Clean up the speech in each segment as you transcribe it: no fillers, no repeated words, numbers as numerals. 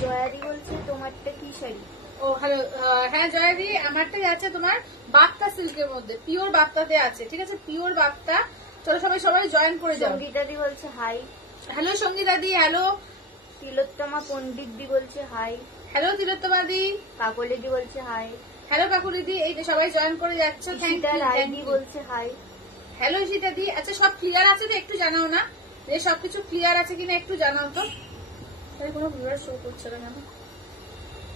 জয়াদি বলছে তোমারটা কি শাড়ি? ও হ্যালো, হ্যাঁ জয়াদি, আমারটাই আছে তোমার বাপ্তা সিল্কের মধ্যে, পিওর বাপ্তাতে আছে, ঠিক আছে, পিওর বাপ্তা। চলো সবাই জয়েন করে যাও। সঙ্গীতাদি বলছে হাই। হ্যালো সঙ্গীতাদি, হ্যালো। তিলোত্তমা পণ্ডিত দি বলছে হাই। হ্যালো তিলোত্তমা দি। কাকলি দি বলছে হাই। হ্যালো কাকুলি দি, এই যে সবাই জয়েন করে যাচ্ছে। থ্যাংক ইউ বলছে হাই। হ্যালো ঈশিতা দি। আচ্ছা সব ক্লিয়ার আছে তো একটু জানাও না, যে সবকিছু ক্লিয়ার আছে কিনা একটু জানাও তো। কোনো ভিউয়ার শো করছে না কেন?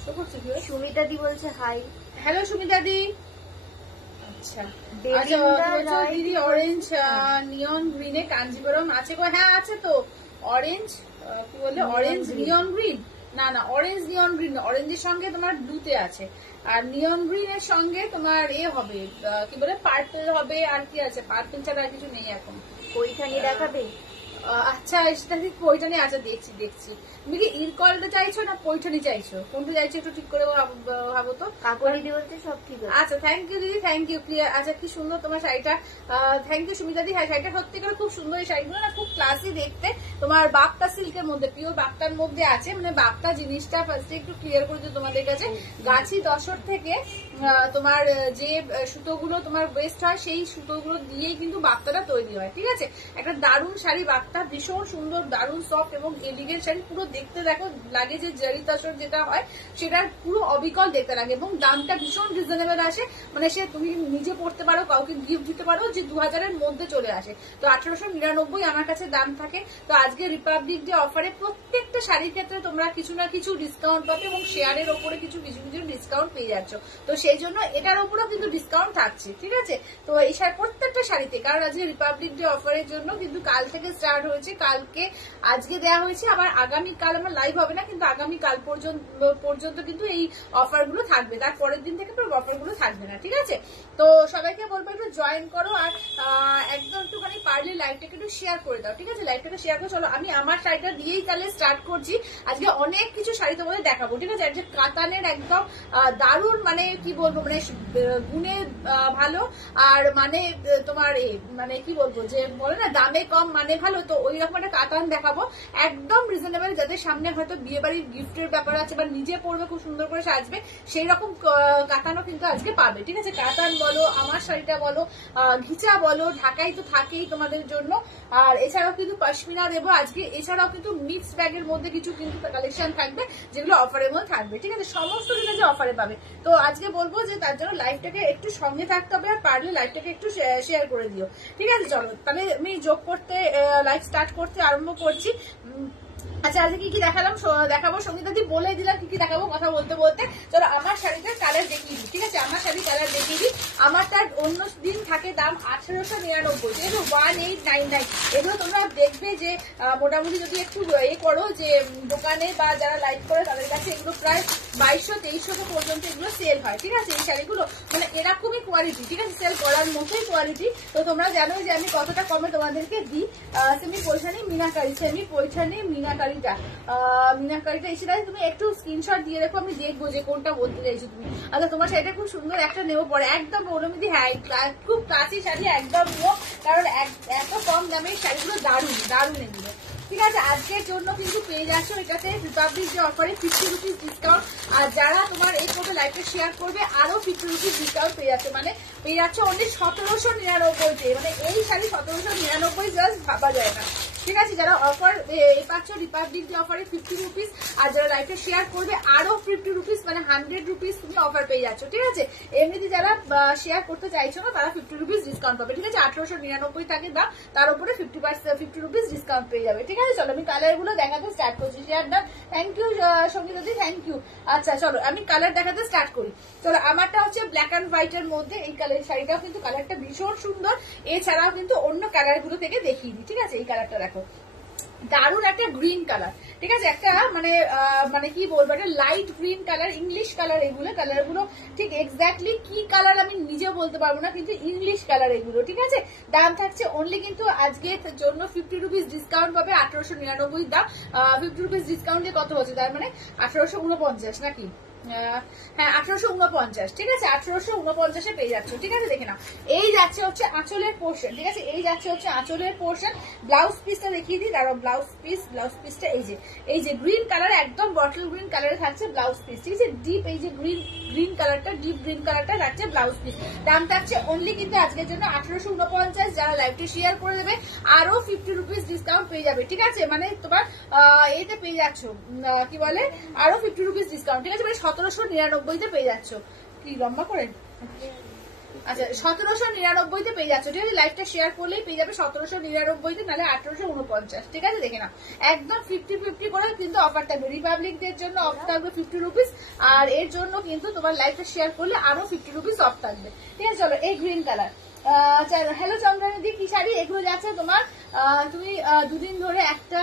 শো করছে ভিউয়ার। সুমিতা দি বলছে হাই। হ্যালো সুমিতা দি। আচ্ছা আচ্ছা দিদি অরেঞ্জ নিয়ন গ্রিনে কাঞ্জিবরম আছে গো? হ্যাঁ আছে তো, অরেঞ্জ কি বললে, অরেঞ্জ নিয়ন গ্রিন, না না অরেঞ্জ নিয়ন গ্রিন, অরেঞ্জের সঙ্গে তোমার ব্লুতে আছে, আর নিয়ন গ্রিন এর সঙ্গে তোমার এ হবে কি বলে পার্পল হবে, আর কি আছে, পার্পল ছাড়া আর কিছু নেই এখন। ওইখানে দেখাবে? আচ্ছা সেটা ঠিক পৈঠানি আছে, দেখছি তুমি কি ইরকলটা চাইছো না পৈঠানি চাইছো, কোনটা চাইছো একটু ঠিক করে ভাবো তো। কাকুলি দি বলতে সব ঠিক আছে। আচ্ছা থ্যাংক ইউ দিদি, থ্যাংক ইউ, ক্লিয়ার। আচ্ছা কি সুন্দর তোমার শাড়িটা, থ্যাংক ইউ সুমিতা দি। হ্যাঁ শাড়িটা সত্যি করে খুব সুন্দর, এই শাড়িগুলো না খুব ক্লাসি দেখতে, তোমার বাপ্তা সিল্কের মধ্যে, পিওর বাপ্তার মধ্যে আছে, মানে বাপ্তা জিনিসটা ফার্স্টে একটু ক্লিয়ার করে দিই তোমাদের কাছে। গাছি দশর থেকে তোমার যে সুতোগুলো তোমার ওয়েস্ট হয় সেই সুতোগুলো দিয়েই কিন্তু বাপ্তাটা তৈরি হয়, ঠিক আছে। একটা দারুণ শাড়ি বাপ্তা, ভীষণ সুন্দর, দারুণ সফট এবং এলিগেন্ট শাড়ি, পুরো দেখতে দেখো লাগে যে জারি তসর যেটা হয় সেটার পুরো অবিকল দেখতে লাগে, এবং দামটা ভীষণ রিজনেবল আসে, মানে সে তুমি নিজে পড়তে পারো, কাউকে গিফট দিতে পারো, যে 2000-এর মধ্যে চলে আসে। তো 1899 আমার কাছে দাম থাকে। তো আজকে রিপাবলিক ডে অফারে প্রত্যেকটা শাড়ির ক্ষেত্রে তোমরা কিছু না কিছু ডিসকাউন্ট পাবে, এবং শেয়ারের ওপরে কিছু ডিসকাউন্ট পেয়ে যাচ্ছ। তো সেই এই জন্য এটার উপরও কিন্তু ডিসকাউন্ট থাকছে, ঠিক আছে। তো এই প্রত্যেকটা শাড়িতে, কারণ আজকে রিপাবলিক ডে অফারের জন্য কিন্তু কাল থেকে স্টার্ট হয়েছে, কালকে আজকে দেওয়া হয়েছে, আবার আগামীকাল আমার লাইভ হবে না, কিন্তু আগামীকাল পর্যন্ত কিন্তু এই অফারগুলো থাকবে, তার পরের দিন থেকে অফারগুলো থাকবে না, ঠিক আছে। তো সবাইকে বলবো একটু জয়েন করো, আর একদম একটুখানি পারলে লাইভটাকে একটু শেয়ার করে দাও, ঠিক আছে। লাইভটাকে শেয়ার করে চলো আমি আমার শাড়িটা দিয়েই তাহলে স্টার্ট করছি। আজকে অনেক কিছু শাড়ি তোমাদের দেখাবো, ঠিক আছে। আজকে কাতানের একদম দারুণ, মানে কি বলবো, মানে গুণে ভালো, আর মানে তোমার মানে কি বলবো, যে বলে না দামে কম মানে ভালো, তো ওই রকম একটা কাতান দেখাবো একদম রিজনেবল, যাদের সামনে হয়তো বিয়ে বাড়ির গিফটের ব্যাপার আছে বা নিজে পরবে খুব সুন্দর করে সাজবে, সেই রকম কাতানও কিন্তু আজকে পাবে, ঠিক আছে। কাতান বলো, আমার শাড়িটা বলো, ঘিচা বলো, ঢাকাই তো থাকেই তোমাদের জন্য, আর এছাড়াও কিন্তু পশমিনা দেবো আজকে, এছাড়াও কিন্তু মিক্স ব্যাগের মধ্যে কিছু কিন্তু কালেকশন থাকবে যেগুলো অফারের মধ্যে থাকবে, ঠিক আছে। সমস্ত কিছু যে অফারে পাবে, তো আজকে বলবো যে তার জন্য লাইভটাকে একটু সঙ্গে থাকতে হবে, আর পারলে লাইভটাকে একটু শেয়ার করে দিও, ঠিক আছে। চলো তাহলে আমি যোগ করতে লাইভ স্টার্ট করতে আরম্ভ করছি। আচ্ছা আজকে কি কি দেখাবো সঙ্গীতাদি বলে দিলাম কি কি দেখাবো কথা বলতে বলতে। চলো আমার শাড়িটার কালার দেখিয়ে দিই, ঠিক আছে। আমার শাড়ির কালার দেখিয়ে দিই। আমারটার অন্য দিন থাকে দাম 1899, যেহেতু 1899, এগুলো তোমরা দেখবে যে মোটামুটি যদি একটু করো যে দোকানে বা যারা লাইভ করে তাদের কাছে এগুলো প্রায় 2200-2300 পর্যন্ত এগুলো সেল হয়, ঠিক আছে। এই শাড়িগুলো মানে এরকমই কোয়ালিটি, ঠিক আছে, সেল করার মতোই কোয়ালিটি। তো তোমরা জানো যে আমি কতটা কমে তোমাদেরকে দিই। সেমি পৈঠানি মিনাকারিটা এসে তুমি একটু স্ক্রিনশট দিয়ে রেখো, আমি দেখবো যে কোনটা বলতে চাইছো তুমি। আচ্ছা তোমার শাড়িটা খুব সুন্দর একটা নেবো পরে, একদম পৌরমিদি, হ্যাঁ খুব ক্লাসি শাড়ি, একদম নিও, কারণ এত কম দামে শাড়িগুলো দারুণ দারুণ এগুলো, ঠিক আছে। আজকের জন্য কিন্তু পেয়ে যাচ্ছ এটাতে রিপাবলিক ডে অফারে 50 রুপিস ডিসকাউন্ট, আর যারা তোমার এই করবে লাইভে শেয়ার করবে আরো 50 রুপিস ডিসকাউন্ট পেয়ে যাচ্ছে, মানে পেয়ে যাচ্ছে অনলি 1799, মানে এই শাড়ি 1799 জাস্ট ভাবা যায় না, ঠিক আছে। যারা অফার এই পাচ্ছ রিপাবলিক ডে অফারে 50 রুপিস, আর যারা লাইভে শেয়ার করবে আরো 50 রুপিস, মানে 100 রুপিস তুমি অফার পেয়ে যাচ্ছ, ঠিক আছে। এমনিতে যারা শেয়ার করতে চাইছো না তারা 50 রুপিস ডিসকাউন্ট পাবে, ঠিক আছে। 1899 থাকে দাম, তার উপরে 50 রুপিস ডিসকাউন্ট পেয়ে যাবে, ঠিক আছে। চলো আমি কালার গুলো দেখাতে স্টার্ট করছি। শেয়ার দাও, থ্যাংক ইউ সঙ্গীতাদি, থ্যাংক ইউ। আচ্ছা চলো আমি কালার দেখাতে স্টার্ট করি। চলো আমারটা হচ্ছে ব্ল্যাক অ্যান্ড হোয়াইট এর মধ্যে, এই কালার শাড়িটাও কিন্তু কালারটা ভীষণ সুন্দর, এছাড়াও কিন্তু অন্য কালার গুলো থেকে দেখিয়ে দিই, ঠিক আছে। এই কালারটা দেখো, দারুণ একটা গ্রিন কালার, ঠিক আছে, একটা মানে কি বলবো, একটা light green colour, English colour, এগুলো কালারগুলো ঠিক এক্স্যাক্টলি কি কালার আমি নিজে বলতে পারবো না, কিন্তু ইংলিশ কালার এগুলো, ঠিক আছে। দাম থাকছে অনলি কিন্তু আজকের জন্য 50 রুপিস ডিসকাউন্ট পাবে, 1899 দাম। 50 রুপিস ডিসকাউন্টে কত হচ্ছে, তার মানে 1849 নাকি, হ্যাঁ 1849, ঠিক আছে। 1849 পেয়ে যাচ্ছ, ঠিক আছে। দেখে নাও, এই যাচ্ছে হচ্ছে আঁচলের পোর্শন, ঠিক আছে, এই যাচ্ছে হচ্ছে আঁচলের পোর্শন। ব্লাউজ পিসটা দেখিয়ে দিই, দাঁড়াও। ব্লাউজ পিসটা এই যে গ্রিন কালার, একদম বটল গ্রিন কালারে থাকছে ব্লাউজ পিস, ঠিক আছে। ডিপ এই যে গ্রিন কালারটা, ডিপ গ্রিন কালারটা থাকছে ব্লাউজ পিস। দাম থাকছে অনলি কিন্তু আজকের জন্য 1849, যারা লাইভটি শেয়ার করে দেবে আরো 50 রুপিস ডিসকাউন্ট পেয়ে যাবে, ঠিক আছে। মানে তোমার এইটা পেয়ে যাচ্ছ কি বলে, আরো 50 রুপিস ডিসকাউন্ট, ঠিক আছে, মানে 1799 পেয়ে যাচ্ছ। কি লম্বা করে, আচ্ছা 1799 পেয়ে যাচ্ছ, ঠিক আছে। লাইভটা শেয়ার করলেই পেয়ে যাবে 1799, নাহলে 1849, ঠিক আছে। দেখে নাও, একদম 50-50 করে কিন্তু অফার থাকবে, রিপাবলিক ডে এর জন্য অফ থাকবে 50 রুপিস, আর এর জন্য কিন্তু তোমার লাইভটা শেয়ার করলে আরো 50 রুপিস অফ থাকবে, ঠিক আছে। চলো এই গ্রিন কালার, হ্যালো চন্দ্রানিদি, কি শাড়ি এগুলো যাচ্ছে তোমার? তুমি দুদিন ধরে একটা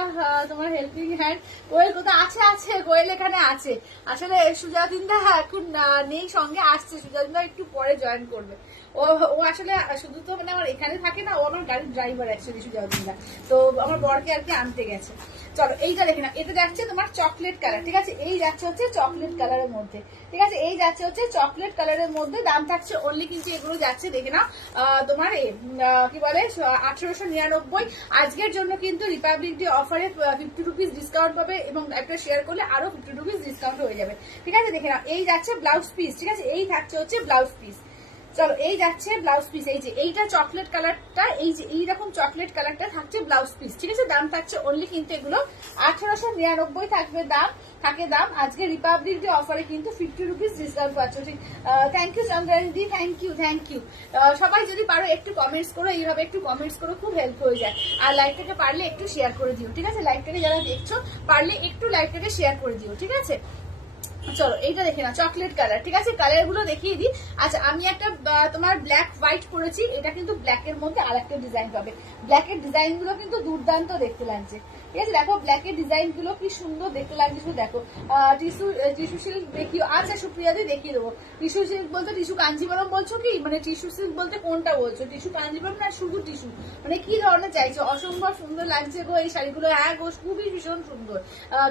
তোমার হেল্পিং হ্যান্ড, কোয়েল কোথায় আছে? কোয়েল এখানে আছে, আসলে সুজাতিন্দা এখন নেই সঙ্গে, আসছে সুজাতিন্দা, একটু পরে জয়েন করবে। ও আসলে শুধু তো মানে আমার এখানে থাকে না, ও আমার গাড়ির ড্রাইভার অ্যাকচুয়ালি সুজাতিন্দা, তো আমার বরকে আর কি আনতে গেছে। চলো এইটা দেখে না, এটা যাচ্ছে তোমার চকলেট কালার, ঠিক আছে। এই যাচ্ছে হচ্ছে চকলেট কালারের মধ্যে, ঠিক আছে। এই যাচ্ছে হচ্ছে চকলেট কালারের মধ্যে, দাম থাকছে অনলি কিন্তু এগুলো যাচ্ছে দেখে নাও তোমার কি বলে 1899। আজকের জন্য কিন্তু রিপাবলিক ডে অফারে 50 রুপিস ডিসকাউন্ট পাবে, এবং একটা শেয়ার করলে আরো 50 রুপিস ডিসকাউন্ট হয়ে যাবে, ঠিক আছে। দেখে নাও, এই যাচ্ছে ব্লাউজ পিস, ঠিক আছে, এই থাকছে হচ্ছে ব্লাউজ পিস। চলো এই যাচ্ছে ব্লাউজ পিস, এই যে এইটা চকলেট কালারটা, এই যে এইরকম চকলেট কালারটা থাকছে ব্লাউজ পিস, ঠিক আছে। দাম থাকছে অনলি কিন্তু এগুলো 1899 থাকবে দাম। আজকে রিপাবলিক ডে অফারে কিন্তু 50 রুপিস ডিসকাউন্ট পাচ্ছ, ঠিক। থ্যাংক ইউ চন্দ্রানিদি, থ্যাংক ইউ। সবাই যদি পারো একটু কমেন্টস করো, এইভাবে একটু কমেন্টস করো, খুব হেল্প হয়ে যায়। আর লাইভটাকে পারলে একটু শেয়ার করে দিও, ঠিক আছে। লাইভটাকে যারা দেখছো পারলে একটু লাইভটাকে শেয়ার করে দিও, ঠিক আছে। চলো এইটা দেখে না, চকলেট কালার, ঠিক আছে, কালার গুলো দেখিয়ে দিই। আচ্ছা আমি একটা তোমার ব্ল্যাক হোয়াইট পরেছি, এটা কিন্তু ব্ল্যাক এর মধ্যে আরেকটা ডিজাইন পাবে। ব্ল্যাক এর ডিজাইন গুলো কিন্তু দুর্দান্ত দেখতে লাগছে, ঠিক আছে। দেখো ব্ল্যাক এর ডিজাইন গুলো কি সুন্দর দেখতে লাগছে, শুধু দেখো। টিস্যু সিল্ক দেখিও। আচ্ছা সুপ্রিয়া দি দেখিয়ে দেবো। টিস্যু সিল্ক বলতে টিস্যু কাঞ্জিবরম বলছো কি, মানে টিস্যু সিল্ক বলতে কোনটা বলছো, টিস্যু কাঞ্জিবরম না শুধু টিস্যু, মানে কি ধরনের চাইছো? অসম্ভব সুন্দর লাগছে গো এই শাড়িগুলো। হ্যাঁ গো খুবই ভীষণ সুন্দর।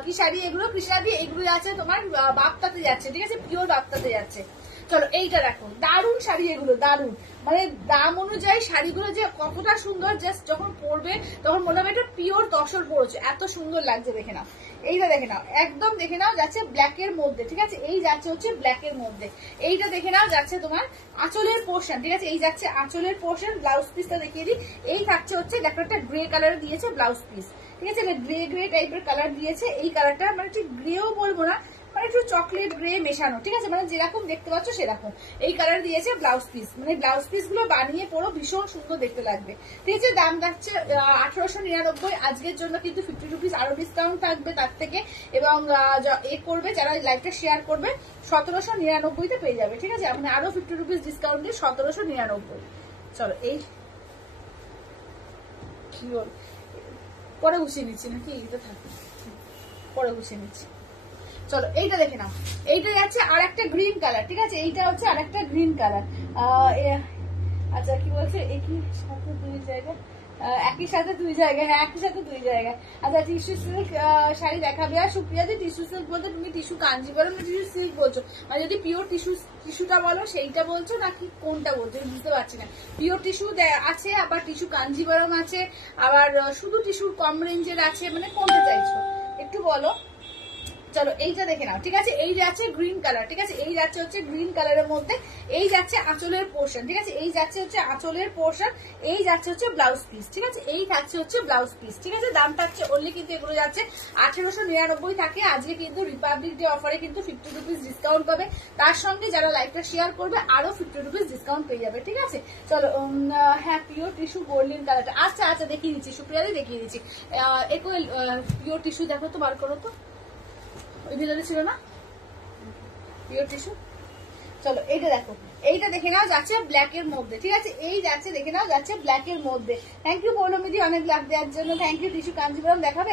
কি শাড়ি এগুলো কৃষ্ণা দি? এগুলো আছে তোমার বাপ্তাতে যাচ্ছে, ঠিক আছে, পিওর বাপ্তাতে যাচ্ছে। চলো এইটা দেখো, দারুণ শাড়ি এগুলো, দারুণ, মানে দাম অনুযায়ী শাড়িগুলো যে কতটা সুন্দর, জাস্ট যখন পরবে তখন মনে হবে এটা পিওর তসর পড়েছে, এত সুন্দর লাগছে। দেখে নাও এইটা, দেখে নাও একদম, দেখে নাও যাচ্ছে ব্ল্যাক এর মধ্যে, ঠিক আছে, এই যাচ্ছে হচ্ছে ব্ল্যাক এর মধ্যে। এইটা দেখে নাও যাচ্ছে তোমার আঁচলের পোর্শন, ঠিক আছে, এই যাচ্ছে আঁচলের পোর্শন। ব্লাউজ পিসটা দেখিয়ে দিই, এই থাকছে হচ্ছে দেখো একটা গ্রে কালার দিয়েছে ব্লাউজ পিস, ঠিক আছে, গ্রে গ্রে টাইপের কালার দিয়েছে। এই কালারটা মানে ঠিক গ্রেও বলবো না, মানে একটু চকলেট গ্রে মেশানো, ঠিক আছে, মানে যেরকম দেখতে পাচ্ছ সেরকম এই কালার দিয়েছে ব্লাউজ পিস। মানে ব্লাউজ পিস গুলো বানিয়ে পরো, ভীষণ সুন্দর দেখতে লাগবে, ঠিক আছে। দাম যাচ্ছে 1899। আজকের জন্য কিন্তু 50 রুপিস আরো ডিসকাউন্ট থাকবে তার থেকে, এবং এ করবে যারা লাইভটা শেয়ার করবে 1799 পেয়ে যাবে, ঠিক আছে, মানে আরো 50 রুপিস ডিসকাউন্ট দিয়ে 1799। চলো এই কি পরে গুছিয়ে নিচ্ছি নাকি, এটা থাকে পরে গুছিয়ে নিচ্ছি। চলো এইটা দেখে নাও, এইটা যাচ্ছে আর একটা গ্রিন কালার, ঠিক আছে, এইটা হচ্ছে আর একটা গ্রিন কালার। আচ্ছা কি বলছে, একই সাথে দুই জায়গায়, একই সাথে দুই জায়গায়, হ্যাঁ একই সাথে দুই জায়গায়। আচ্ছা টিস্যু সিল্ক শাড়ি দেখাবে। আর সুপ্রিয়া যে টিস্যু সিল্ক বলতে তুমি টিস্যু কাঞ্জিবরম না টিস্যু সিল্ক বলছো, মানে যদি পিওর টিস্যুটা বলো সেইটা বলছো নাকি কোনটা বলছো বুঝতে পারছি না। পিওর টিস্যু আছে, আবার টিস্যু কাঞ্জিবরম আছে, আবার শুধু টিস্যু কম রেঞ্জের আছে, মানে কোনটা চাইছো একটু বলো। চলো এইটা দেখে নাও, ঠিক আছে, এই যাচ্ছে গ্রিন কালার, ঠিক আছে, এই যাচ্ছে হচ্ছে গ্রিন কালারের মধ্যে, এই যাচ্ছে আঁচলের পোর্শন, ঠিক আছে, এই যাচ্ছে হচ্ছে আঁচলের পোর্শন, এই যাচ্ছে হচ্ছে ব্লাউজ পিস, ঠিক আছে, এই থাকছে হচ্ছে ব্লাউজ পিস, ঠিক আছে। দাম থাকছে অনলি কিন্তু এগুলো যাচ্ছে 1899 থাকে। আজকে কিন্তু রিপাবলিক ডে অফারে কিন্তু 50 রুপিস ডিসকাউন্ট পাবে, তার সঙ্গে যারা লাইভটা শেয়ার করবে আরো 50 রুপিস ডিসকাউন্ট পেয়ে যাবে, ঠিক আছে। চলো হ্যাঁ পিওর টিস্যু গোল্ডেন কালারটা, আচ্ছা আচ্ছা দেখিয়ে দিচ্ছি সুপ্রিয়াদি, দেখিয়ে দিচ্ছি। পিওর টিস্যু দেখো তো, বার করো তো, ওই ভিতরে ছিল না পিওর টিস্যু। চলো এইটা দেখো, এইটা দেখে নাও যাচ্ছে ব্ল্যাক এর মধ্যে, ঠিক আছে, এই যাচ্ছে দেখে নাও যাচ্ছে ব্ল্যাক এর মধ্যে। থ্যাংক ইউ পৌলমিদি অনেক লাভ দেওয়ার জন্য, থ্যাংক ইউ। টিস্যু কাঞ্জিবরম দেখাবে?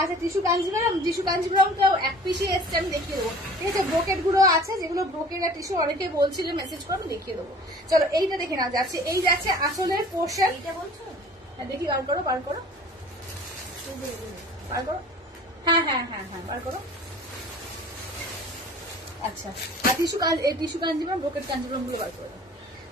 আচ্ছা টিস্যু কাঞ্জিবরম তো এক পিসই এসছে, আমি দেখিয়ে দেবো, ঠিক আছে। ব্রোকেট গুলো আছে, যেগুলো ব্রোকেট আর টিস্যু অনেকে বলছিল মেসেজ করে, আমি দেখিয়ে দেবো। চলো এইটা দেখে নাও যাচ্ছে, এই যাচ্ছে আঁচলের পোর্শন, এইটা বলছো? হ্যাঁ দেখি, বার করো বার করো বার করো, হ্যাঁ হ্যাঁ হ্যাঁ হ্যাঁ বার করো। আচ্ছা আর টিস্যু কাঞ্জিবরম ব্রোকেট কাঞ্জিবরম গুলো বার করে দাও।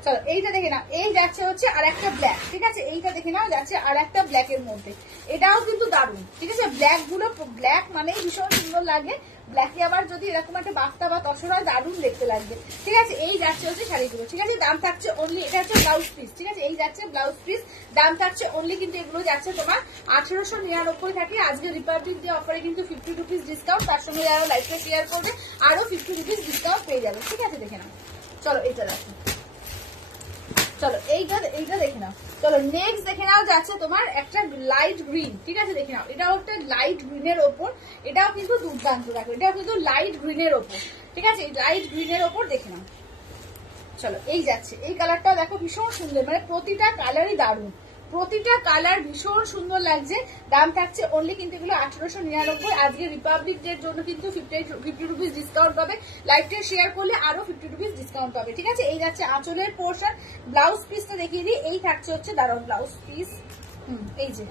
চলো এইটা দেখে নাও, এই যাচ্ছে হচ্ছে আর একটা ব্ল্যাক, ঠিক আছে, এইটা দেখে নাও যাচ্ছে আর একটা ব্ল্যাক এর মধ্যে, এটাও কিন্তু দারুণ, ঠিক আছে। ব্ল্যাক গুলো, ব্ল্যাক মানে ভীষণ সুন্দর লাগে, ব্ল্যাকে আবার যদি এরকম একটা বাস্তা বা তসর হয় দারুণ দেখতে লাগবে, ঠিক আছে। এই যাচ্ছে হচ্ছে শাড়িগুলো, ঠিক আছে, দাম থাকছে অনলি, এটা হচ্ছে ব্লাউজ পিস, ঠিক আছে, এই যাচ্ছে ব্লাউজ পিস, দাম থাকছে অনলি কিন্তু এগুলো যাচ্ছে তোমার 1899 থাকে। আজকে রিপাবলিক ডে অফারে কিন্তু 50 রুপিস ডিসকাউন্ট, তার সঙ্গে যারা লাইভটা শেয়ার করবে আরো 50 রুপিস ডিসকাউন্ট পেয়ে যাবে, ঠিক আছে, দেখে নাও। চলো এইটা দেখো, চলো এইটা দেখে নাও। চলো নেক্সট দেখে নাও যাচ্ছে তোমার একটা লাইট গ্রিন, ঠিক আছে, দেখে নাও, এটাও একটা লাইট গ্রিনের ওপর, এটাও কিন্তু দুর্দান্ত দেখো, এটাও কিন্তু লাইট গ্রিনের ওপর, ঠিক আছে, লাইট গ্রিনের ওপর দেখে নাও। চলো এই যাচ্ছে, এই কালারটা দেখো ভীষণ সুন্দর, মানে প্রতিটা কালারই দারুণ, প্রতিটা কালার ভীষণ সুন্দর লাগছে। দাম থাকছে অনলি কিন্তু এগুলো 1899। আজকে রিপাবলিক ডে এর জন্য কিন্তু 50 রুপিস ডিসকাউন্ট পাবে, লাইভটা শেয়ার করলে আরো 50 রুপিস ডিসকাউন্ট পাবে, ঠিক আছে। এই যাচ্ছে আঁচলের পোর্শন, ব্লাউজ পিসটা দেখিয়ে দিই, এই থাকছে হচ্ছে দাঁড়াও ব্লাউজ পিস, এই যে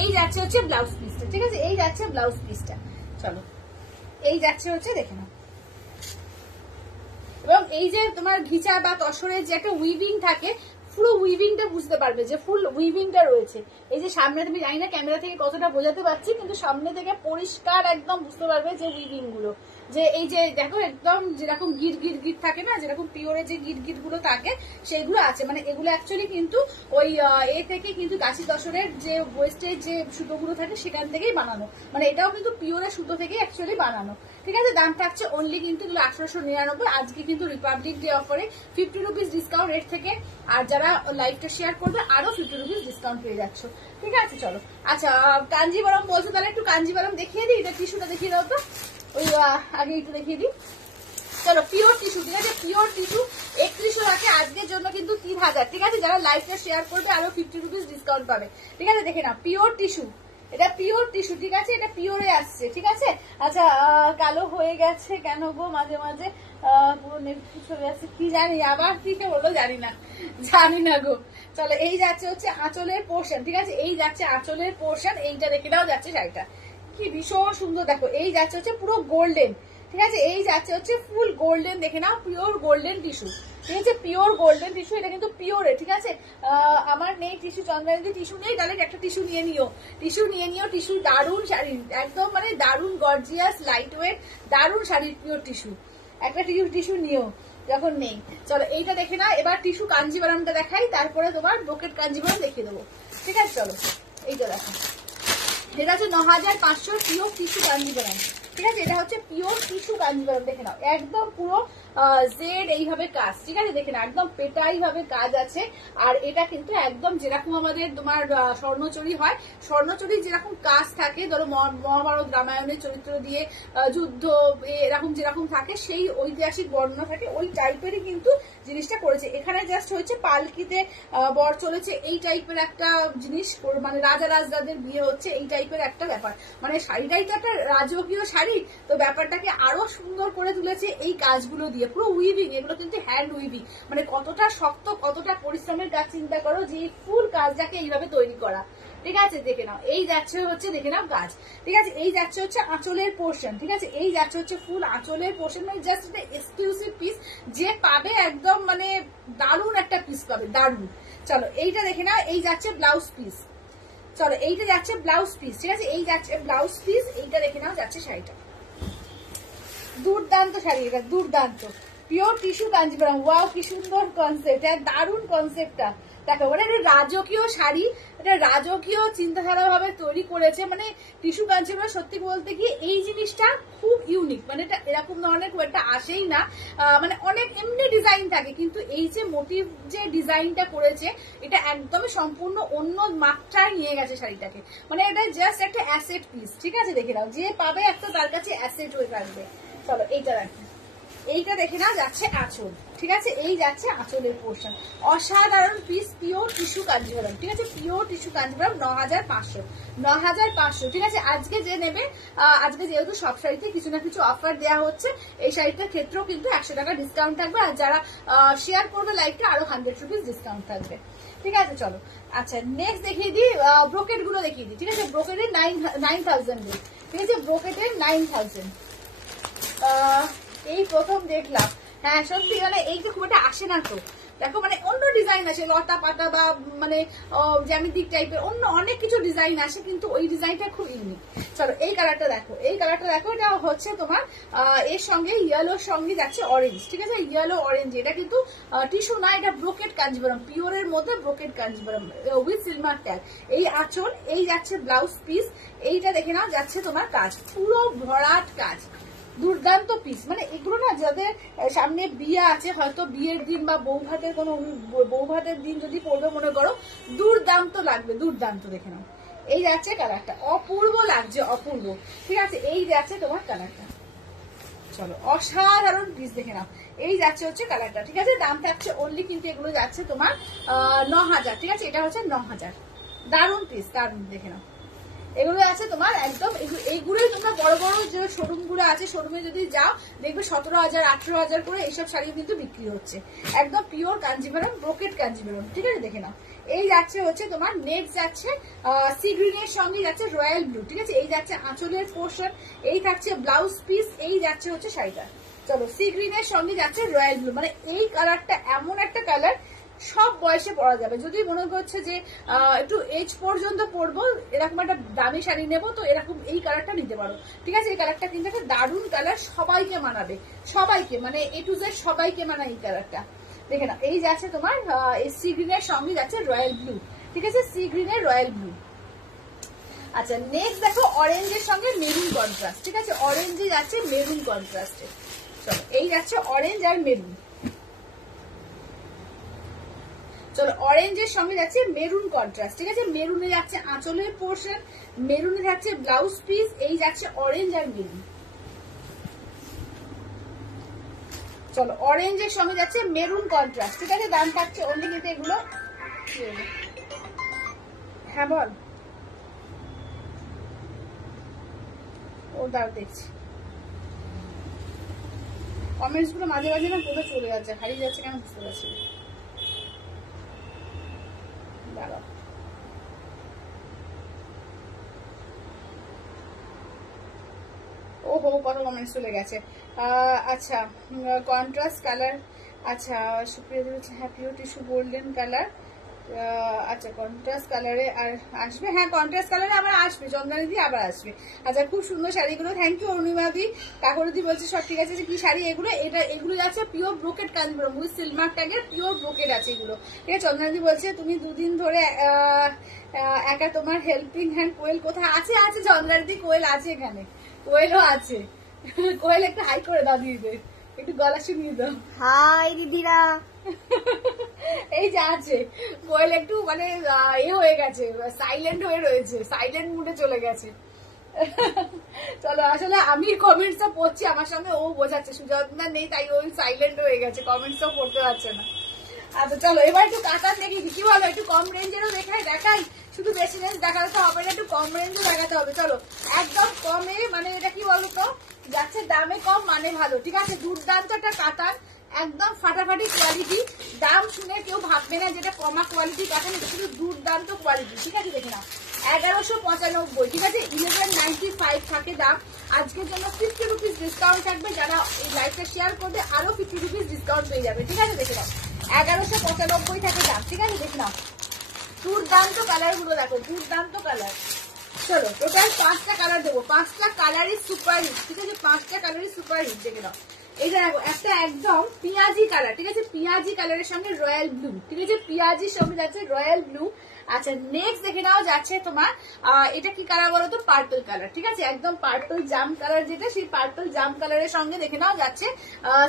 এই যাচ্ছে হচ্ছে ব্লাউজ পিসটা, ঠিক আছে, এই যাচ্ছে ব্লাউজ পিসটা। চলো এই যাচ্ছে হচ্ছে দেখে নাও, এবং এই যে তোমার ঘিচা বা তসরের যে একটা উইভিং থাকে, পুরো উইভিংটা বুঝতে পারবে যে ফুল উইভিংটা রয়েছে। এই যে সামনে, তুমি জানি না ক্যামেরা থেকে কতটা বোঝাতে পারছি, কিন্তু সামনে থেকে পরিষ্কার একদম বুঝতে পারবে যে উইভিং গুলো, যে এই যে দেখো একদম যেরকম গিট গিট গিট থাকে না, যেরকম পিওরে যে গিট গিট গুলো থাকে সেগুলো আছে, মানে এগুলো অ্যাকচুয়ালি কিন্তু ওই এ থেকে কিন্তু গাছি তসরের যে ওয়েস্টের যে সুতোগুলো থাকে সেখান থেকেই বানানো, মানে এটাও কিন্তু পিওরের সুতো থেকে অ্যাকচুয়ালি বানানো, ঠিক আছে। দাম থাকছে অনলি কিন্তু 1899। আজকে কিন্তু রিপাবলিক ডে অফারে 50 রুপিস ডিসকাউন্ট রেট থেকে, আর যারা লাইভটা শেয়ার করবে আরো 50 রুপিস ডিসকাউন্ট পেয়ে যাচ্ছ, ঠিক আছে। চলো আচ্ছা কাঞ্জিবরম বলছো, তাহলে একটু কাঞ্জিবরম দেখিয়ে দিই, এটা টিস্যুটা দেখিয়ে দাও তো, ওই আগে একটু দেখিয়ে দিই। চলো পিওর টিস্যু, ঠিক আছে, পিওর টিস্যু 3100 আছে আজকের জন্য কিন্তু 3000, ঠিক আছে। যারা লাইভটা শেয়ার করবে আরো 50 রুপিস ডিসকাউন্ট পাবে, ঠিক আছে। দেখে না পিওর টিস্যু, এটা পিওর টিস্যু, ঠিক আছে, এটা পিওরে আসছে, ঠিক আছে। আচ্ছা কালো হয়ে গেছে কেন গো মাঝে মাঝে, পুরো নেট চলে যাচ্ছে কি জানি, আবার কি বলো জানি না গো। চলো এই যাচ্ছে হচ্ছে আঁচলের পোর্শন, ঠিক আছে, এই যাচ্ছে আঁচলের পোর্শন, এইটা দেখে নাও যাচ্ছে শাড়িটা কি ভীষণ সুন্দর। দেখো এই যাচ্ছে হচ্ছে পুরো গোল্ডেন, ঠিক আছে, এই যাচ্ছে হচ্ছে ফুল গোল্ডেন, দেখে নাও পিওর গোল্ডেন টিস্যু, ঠিক আছে, পিওর গোল্ডেন টিস্যু, এটা কিন্তু পিওরে, ঠিক আছে। আমার নেই টিস্যু, চন্দ্রানী টিস্যু নেই, তাহলে একটা টিস্যু নিয়ে নিও, টিস্যু দারুন শাড়ি, একদম মানে দারুন গর্জিয়াস লাইট ওয়েট দারুন শাড়ির পিওর টিস্যু, একটা টিস্যু নিও যখন নেই। চলো এইটা দেখে না, এবার টিস্যু কাঞ্জিভারামটা দেখাই, তারপরে তোমার ব্রোকেট কাঞ্জিভারাম দেখিয়ে দেবো, ঠিক আছে। চলো এইটা দেখো, এটা হচ্ছে 9500 পিওর টিস্যু কাঞ্জিভারাম, ঠিক আছে, এটা হচ্ছে পিওর টিস্যু কাঞ্জিভারাম, দেখে নাও একদম পুরো জেড এইভাবে কাজ, ঠিক আছে, দেখে নাও একদম পেটাই ভাবে কাজ আছে। আর এটা কিন্তু একদম যেরকম আমাদের তোমার স্বর্ণচুরি হয়, স্বর্ণচুরি যেরকম কাজ থাকে, ধরো মহাভারত রামায়ণের চরিত্র দিয়ে যুদ্ধ এরকম যেরকম থাকে, সেই ঐতিহাসিক বর্ণনা থাকে, ওই টাইপেরই কিন্তু জিনিসটা করেছে। এখানে জাস্ট হচ্ছে পালকিতে বর চলেছে এই টাইপের একটা জিনিস, মানে রাজা রাজদাদের বিয়ে হচ্ছে এই টাইপের একটা ব্যাপার, মানে শাড়িটাই তো একটা রাজকীয় শাড়ি, তো ব্যাপারটাকে আরো সুন্দর করে তুলেছে এই কাজগুলো দিয়ে, পুরো উইভিং, এগুলো কিন্তু হ্যান্ড উইভিং, মানে কতটা শক্ত কতটা পরিশ্রমের কাজ চিন্তা করো যে এই ফুল কাজটাকে এইভাবে তৈরি করা, ঠিক আছে। দেখে নাও এই যাচ্ছে হচ্ছে, দেখে নাও কাজ, ঠিক আছে, এই যাচ্ছে হচ্ছে আঁচলের পোর্শন, ঠিক আছে, এই যাচ্ছে হচ্ছে ফুল আঁচলের পোর্শন, মানে জাস্ট একটা এক্সক্লুসিভ পিস, যে পাবে একদম মানে দারুণ একটা পিস পাবে, দারুণ। চলো এইটা দেখে নাও, এই যাচ্ছে ব্লাউজ পিস, চলো এইটা যাচ্ছে ব্লাউজ পিস, ঠিক আছে, এই যাচ্ছে ব্লাউজ পিস, এইটা দেখে নাও যাচ্ছে শাড়িটা, দুর্দান্ত শাড়ি, এটা দুর্দান্ত পিওর টিস্যু কাঞ্জিভারাম, ওয়াও কি সুন্দর কনসেপ্ট, দারুণ কনসেপ্টটা দেখো, মানে একটা রাজকীয় শাড়ি, এটা রাজকীয় চিন্তাধারা ভাবে তৈরি করেছে, মানে টিস্যু কাঞ্জিভারাম সত্যি বলতে কি এই জিনিসটা খুব ইউনিক, মানে এটা এরকম ধরনের খুব একটা আসেই না, মানে অনেক এমনি ডিজাইন থাকে, কিন্তু এই যে মোটিভ যে ডিজাইনটা করেছে এটা একদমই সম্পূর্ণ অন্য মাত্রায় নিয়ে গেছে শাড়িটাকে, মানে এটা জাস্ট একটা অ্যাসেট পিস, ঠিক আছে, দেখে নাও যে পাবে একটা তার কাছে অ্যাসেট হয়ে থাকবে। চলো এইটা রাখি, এইটা দেখে না যাচ্ছে আঁচল, ঠিক আছে, এই যাচ্ছে আঁচলের পোর্শন, অসাধারণ পিস পিওর টিস্যু কাঞ্জিভারাম, ঠিক আছে, পিওর টিস্যু কাঞ্জিভারাম 9500, ঠিক আছে। আজকে যে নেবে, আজকে যেহেতু সব শাড়িতে কিছু না কিছু অফার দেওয়া হচ্ছে, এই শাড়িটার ক্ষেত্রেও কিন্তু 100 টাকা ডিসকাউন্ট থাকবে, আর যারা শেয়ার করবে লাইভটা আরো 100 রুপিস ডিসকাউন্ট থাকবে, ঠিক আছে। চলো আচ্ছা নেক্সট দেখিয়ে দিই, ব্রোকেট গুলো দেখিয়ে দিই, ঠিক আছে, ব্রোকেটের 9000, ঠিক আছে, ব্রোকেটের 9000 এই প্রথম দেখলাম, হ্যাঁ সত্যি মানে এই তো খুব একটা আসে না, তো দেখো মানে অন্য ডিজাইন আসে লতা পাতা বা মানে জ্যামিতিক টাইপের অন্য অনেক কিছু ডিজাইন আসে, কিন্তু ওই ডিজাইনটা খুব ইউনিক। চলো এই কালারটা দেখো, এই কালারটা দেখো, এটা হচ্ছে তোমার এর সঙ্গে ইয়েলোর সঙ্গে যাচ্ছে অরেঞ্জ, ঠিক আছে, ইয়েলো অরেঞ্জ, এটা কিন্তু টিস্যু না, এটা ব্রোকেট কাঞ্জিভারাম, পিওরের মধ্যে brocade Kanjivaram with silver tag, এই আঁচল, এই যাচ্ছে ব্লাউজ পিস, এইটা দেখে নাও যাচ্ছে তোমার কাজ, পুরো ভরাট কাজ, দুর্দান্ত পিস, মানে এগুলো না যাদের সামনে বিয়ে আছে, হয়তো বিয়ের দিন বা বৌভাতের দিন যদি পড়বে মনে করো, দুর্দান্ত লাগবে, দুর্দান্ত, দেখে নাও এই যাচ্ছে কালারটা, অপূর্ব লাগছে, অপূর্ব, ঠিক আছে, এই যাচ্ছে তোমার কালারটা, চলো অসাধারণ পিস, দেখে নাও এই যাচ্ছে হচ্ছে কালারটা, ঠিক আছে, দাম থাকছে অনলি কিন্তু এগুলো যাচ্ছে তোমার 9000, ঠিক আছে, এটা হচ্ছে 9000, দারুণ পিস, দারুণ, দেখে নাও এগুলো আছে তোমার একদম, এইগুলোই তোমরা বড় বড় যে শোরুম গুলো আছে, শোরুমে যদি যাও দেখবে 17000 18000 করে এইসব শাড়ি কিন্তু বিক্রি হচ্ছে, একদম পিওর কাঞ্জিভারাম, ব্রোকেট কাঞ্জিভারাম, ঠিক আছে, দেখে নাও এই যাচ্ছে হচ্ছে তোমার নেক্সট যাচ্ছে সি গ্রিনের সঙ্গে যাচ্ছে রয়্যাল ব্লু, ঠিক আছে, এই যাচ্ছে আঁচলের পোর্শন, এই থাকছে ব্লাউজ পিস, এই যাচ্ছে হচ্ছে শাড়িটা, চলো সি গ্রিনের সঙ্গে যাচ্ছে রয়্যাল ব্লু, মানে এই কালারটা এমন একটা কালার সব বয়সে পরা যাবে, যদি মনে করছে যে একটু এজ পর্যন্ত পরবো, এরকম একটা দামি শাড়ি নেবো, তো এরকম এই কালারটা নিতে পারো, ঠিক আছে, এই কালারটা কিন্তু একটা দারুণ কালার, সবাইকে মানাবে, সবাইকে মানে এ টু জেড সবাইকে মানায় এই কালারটা, দেখে না এই যাচ্ছে তোমার এই সি গ্রিনের সঙ্গে যাচ্ছে রয়্যাল ব্লু, ঠিক আছে, সি গ্রিনের রয়্যাল ব্লু। আচ্ছা নেক্সট দেখো অরেঞ্জের সঙ্গে মেরুন কন্ট্রাস্ট, ঠিক আছে, অরেঞ্জে যাচ্ছে মেরুন কন্ট্রাস্টে, চলো এই যাচ্ছে অরেঞ্জ আর মেরুন, চলো অরেঞ্জের সঙ্গে যাচ্ছে মেরুন কন্ট্রাস্ট, ঠিক আছে, মেরুনে যাচ্ছে আঁচলের পোর্শন, মেরুনে যাচ্ছে ব্লাউজ পিস, এই যাচ্ছে অরেঞ্জ আর মেরুন, চলো অরেঞ্জের সঙ্গে যাচ্ছে মেরুন কন্ট্রাস্ট, ঠিক আছে? দাম থাকছে অনলি কিন্তু এগুলো, হ্যাঁ বল, ও দাঁড় দেখছি কমেন্টস গুলো মাঝে মাঝে না কোথায় চলে যাচ্ছে, হারিয়ে যাচ্ছে কেন বুঝতে পারছি না। দাঁড়াও, ও হো কত কমেন্টস চলে গেছে। আচ্ছা কন্ট্রাস্ট কালার, আচ্ছা সুপ্রিয়া বলছে হ্যাপি টিস্যু গোল্ডেন কালার, আচ্ছা কন্ট্রাস্ট কালারে আর আসবে, হ্যাঁ কন্ট্রাস্ট কালারে আবার আসবে, চন্দ্রানী দি আবার আসবে। আচ্ছা খুব সুন্দর শাড়িগুলো, থ্যাংক ইউ অরুণিমা দি। কাকুরি দি বলছে সব ঠিক আছে, যে কি শাড়ি এগুলো, এটা এগুলো আছে পিওর ব্রোকেট কাঞ্জিপুরম উইথ সিলমার ট্যাগের পিওর ব্রোকেট আছে এগুলো, ঠিক আছে? চন্দ্রানী দি বলছে তুমি দুদিন ধরে একা তোমার হেল্পিং হ্যান্ড কোয়েল কোথায় আছে? আছে চন্দ্রানী দি, কোয়েল আছে এখানে, কোয়েলও আছে। কোয়েল একটু হাই করে দাও দিদিদের, একটু গলা শুনিয়ে দাও। হাই দিদিরা। এই যে আছে কোয়েল একটু মানে এ হয়ে গেছে, সাইলেন্ট হয়ে রয়েছে, সাইলেন্ট মুডে চলে গেছে। চলো আসলে আমি কমেন্টসটা পড়ছি, আমার সঙ্গে ও বোঝাচ্ছে সুজাতা নেই তাই ওই সাইলেন্ট হয়ে গেছে, কমেন্টসটাও পড়তে পারছে না। আচ্ছা চলো এবার একটু কাতার দেখি, কি বলো? একটু কম রেঞ্জেরও দেখাই, শুধু বেশি রেঞ্জ দেখাতে হবে না, একটু কম রেঞ্জও দেখাতে হবে। চলো একদম কমে, মানে এটা কি বলতো যাচ্ছে দামে কম মানে ভালো, ঠিক আছে? দুর্দান্ত একটা কাতার, একদম ফাটাফাটি কোয়ালিটি, দাম শুনে কেউ ভাববে না যেটা কমা কোয়ালিটি কাতান, এটা শুধু দুর্দান্ত কোয়ালিটি, ঠিক আছে? দেখে নাও 1195, ঠিক আছে? 1195 থাকে দাম। আজকের জন্য 50 রুপিস ডিসকাউন্ট থাকবে, যারা এই লাইভটা শেয়ার করবে আরো 50 রুপিস ডিসকাউন্ট পেয়ে যাবে, ঠিক আছে? দেখে নাও 1195 থাকে দাম, ঠিক আছে? দেখে নাও দুর্দান্ত কালার গুলো দেখো, দুর্দান্ত কালার। চলো টোটাল 5টা কালার দেবো, 5টা কালারই সুপার হিট, ঠিক আছে? 5টা কালারই সুপার হিট, দেখে নাও। এই যে দেখো একটা একদম পিয়াজি কালার, ঠিক আছে? পিয়াজি কালারের সঙ্গে রয়্যাল ব্লু, ঠিক আছে? পিয়াজির সঙ্গে যাচ্ছে রয়্যাল ব্লু। আচ্ছা নেক্সট দেখে নাও যাচ্ছে তোমার এটা কি কালার বলো তো? পার্পল কালার, ঠিক আছে? একদম পার্পল জাম কালার, যেটা সেই পার্পল জাম কালারের সঙ্গে দেখে নাও যাচ্ছে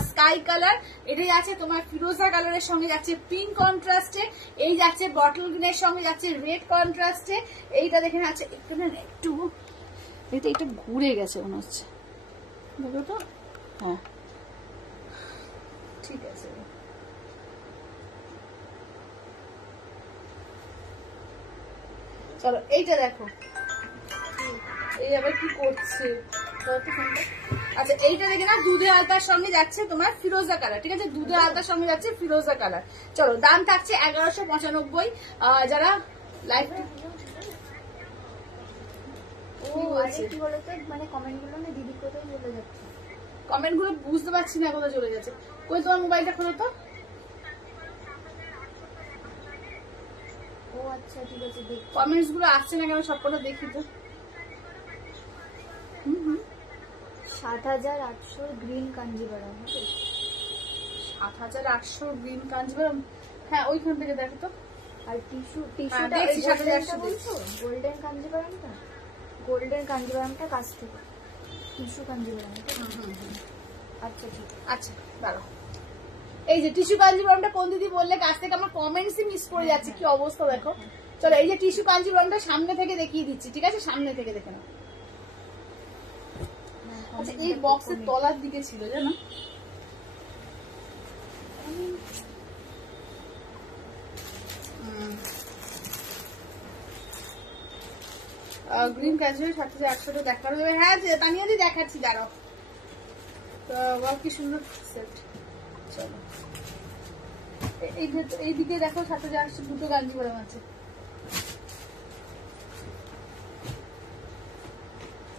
স্কাই কালার, এটা যাচ্ছে তোমার ফিরোজা কালারের সঙ্গে যাচ্ছে পিঙ্ক কন্ট্রাস্টে, এই যাচ্ছে বটল গ্রিনের সঙ্গে যাচ্ছে রেড কন্ট্রাস্টে, এইটা দেখে যাচ্ছে একটু না একটু এটা একটু ঘুরে গেছে মনে হচ্ছে, দেখো তো, হ্যাঁ ঠিক আছে। চলো এইটা দেখো, এই আবার কি করছে? আচ্ছা এইটা দেখে না দুধে আলতার সঙ্গে যাচ্ছে তোমার ফিরোজা কালার, ঠিক আছে? দুধে আলতার সঙ্গে যাচ্ছে ফিরোজা কালার। চলো দাম থাকছে 1195। যারা লাইভ কি বলতো মানে কমেন্ট গুলো না দিদি কোথায় চলে যাচ্ছে, কমেন্ট গুলো বুঝতে পারছি না কোথায় চলে যাচ্ছে। কই তোমার মোবাইলটা খোলো তো। ও আচ্ছা ঠিক আছে, দেখ কমেন্টস গুলো আসছে না কেন সবকটা দেখি তো। 7800 গ্রিন কাঞ্জিভারাম, 7800 গ্রিন কাঞ্জিভারাম, হ্যাঁ ওইখান থেকে দেখো তো। আর টিস্যু দেখছি 7800 বলছো গোল্ডেন কাঞ্জিভারামটা, গোল্ডেন কাঞ্জিভারামটা কাছ থেকে টিস্যু কাঞ্জিভারাম। আচ্ছা ঠিক আচ্ছা দাঁড়াও, এই যে টিস্যু কাঞ্জিভারামটা কোন দিদি বললে কাছ থেকে, আমার কমেন্টসই মিস করে যাচ্ছে, কি অবস্থা দেখো। চলো এই যে টিস্যু কাঞ্জিভারামটা সামনে থেকে দেখিয়ে দিচ্ছি, ঠিক আছে? সামনে থেকে দেখে নাও। আচ্ছা এই বক্সের তলার দিকে ছিল জানো, গ্রিন ক্যাজুয়াল 7100 দেখানো যাবে, হ্যাঁ তানিয়া দি দেখাচ্ছি দাঁড়াও। কি সুন্দর সেট। চলো এইদিকে দেখো 7800 দুটো কাঞ্জিভারাম আছে,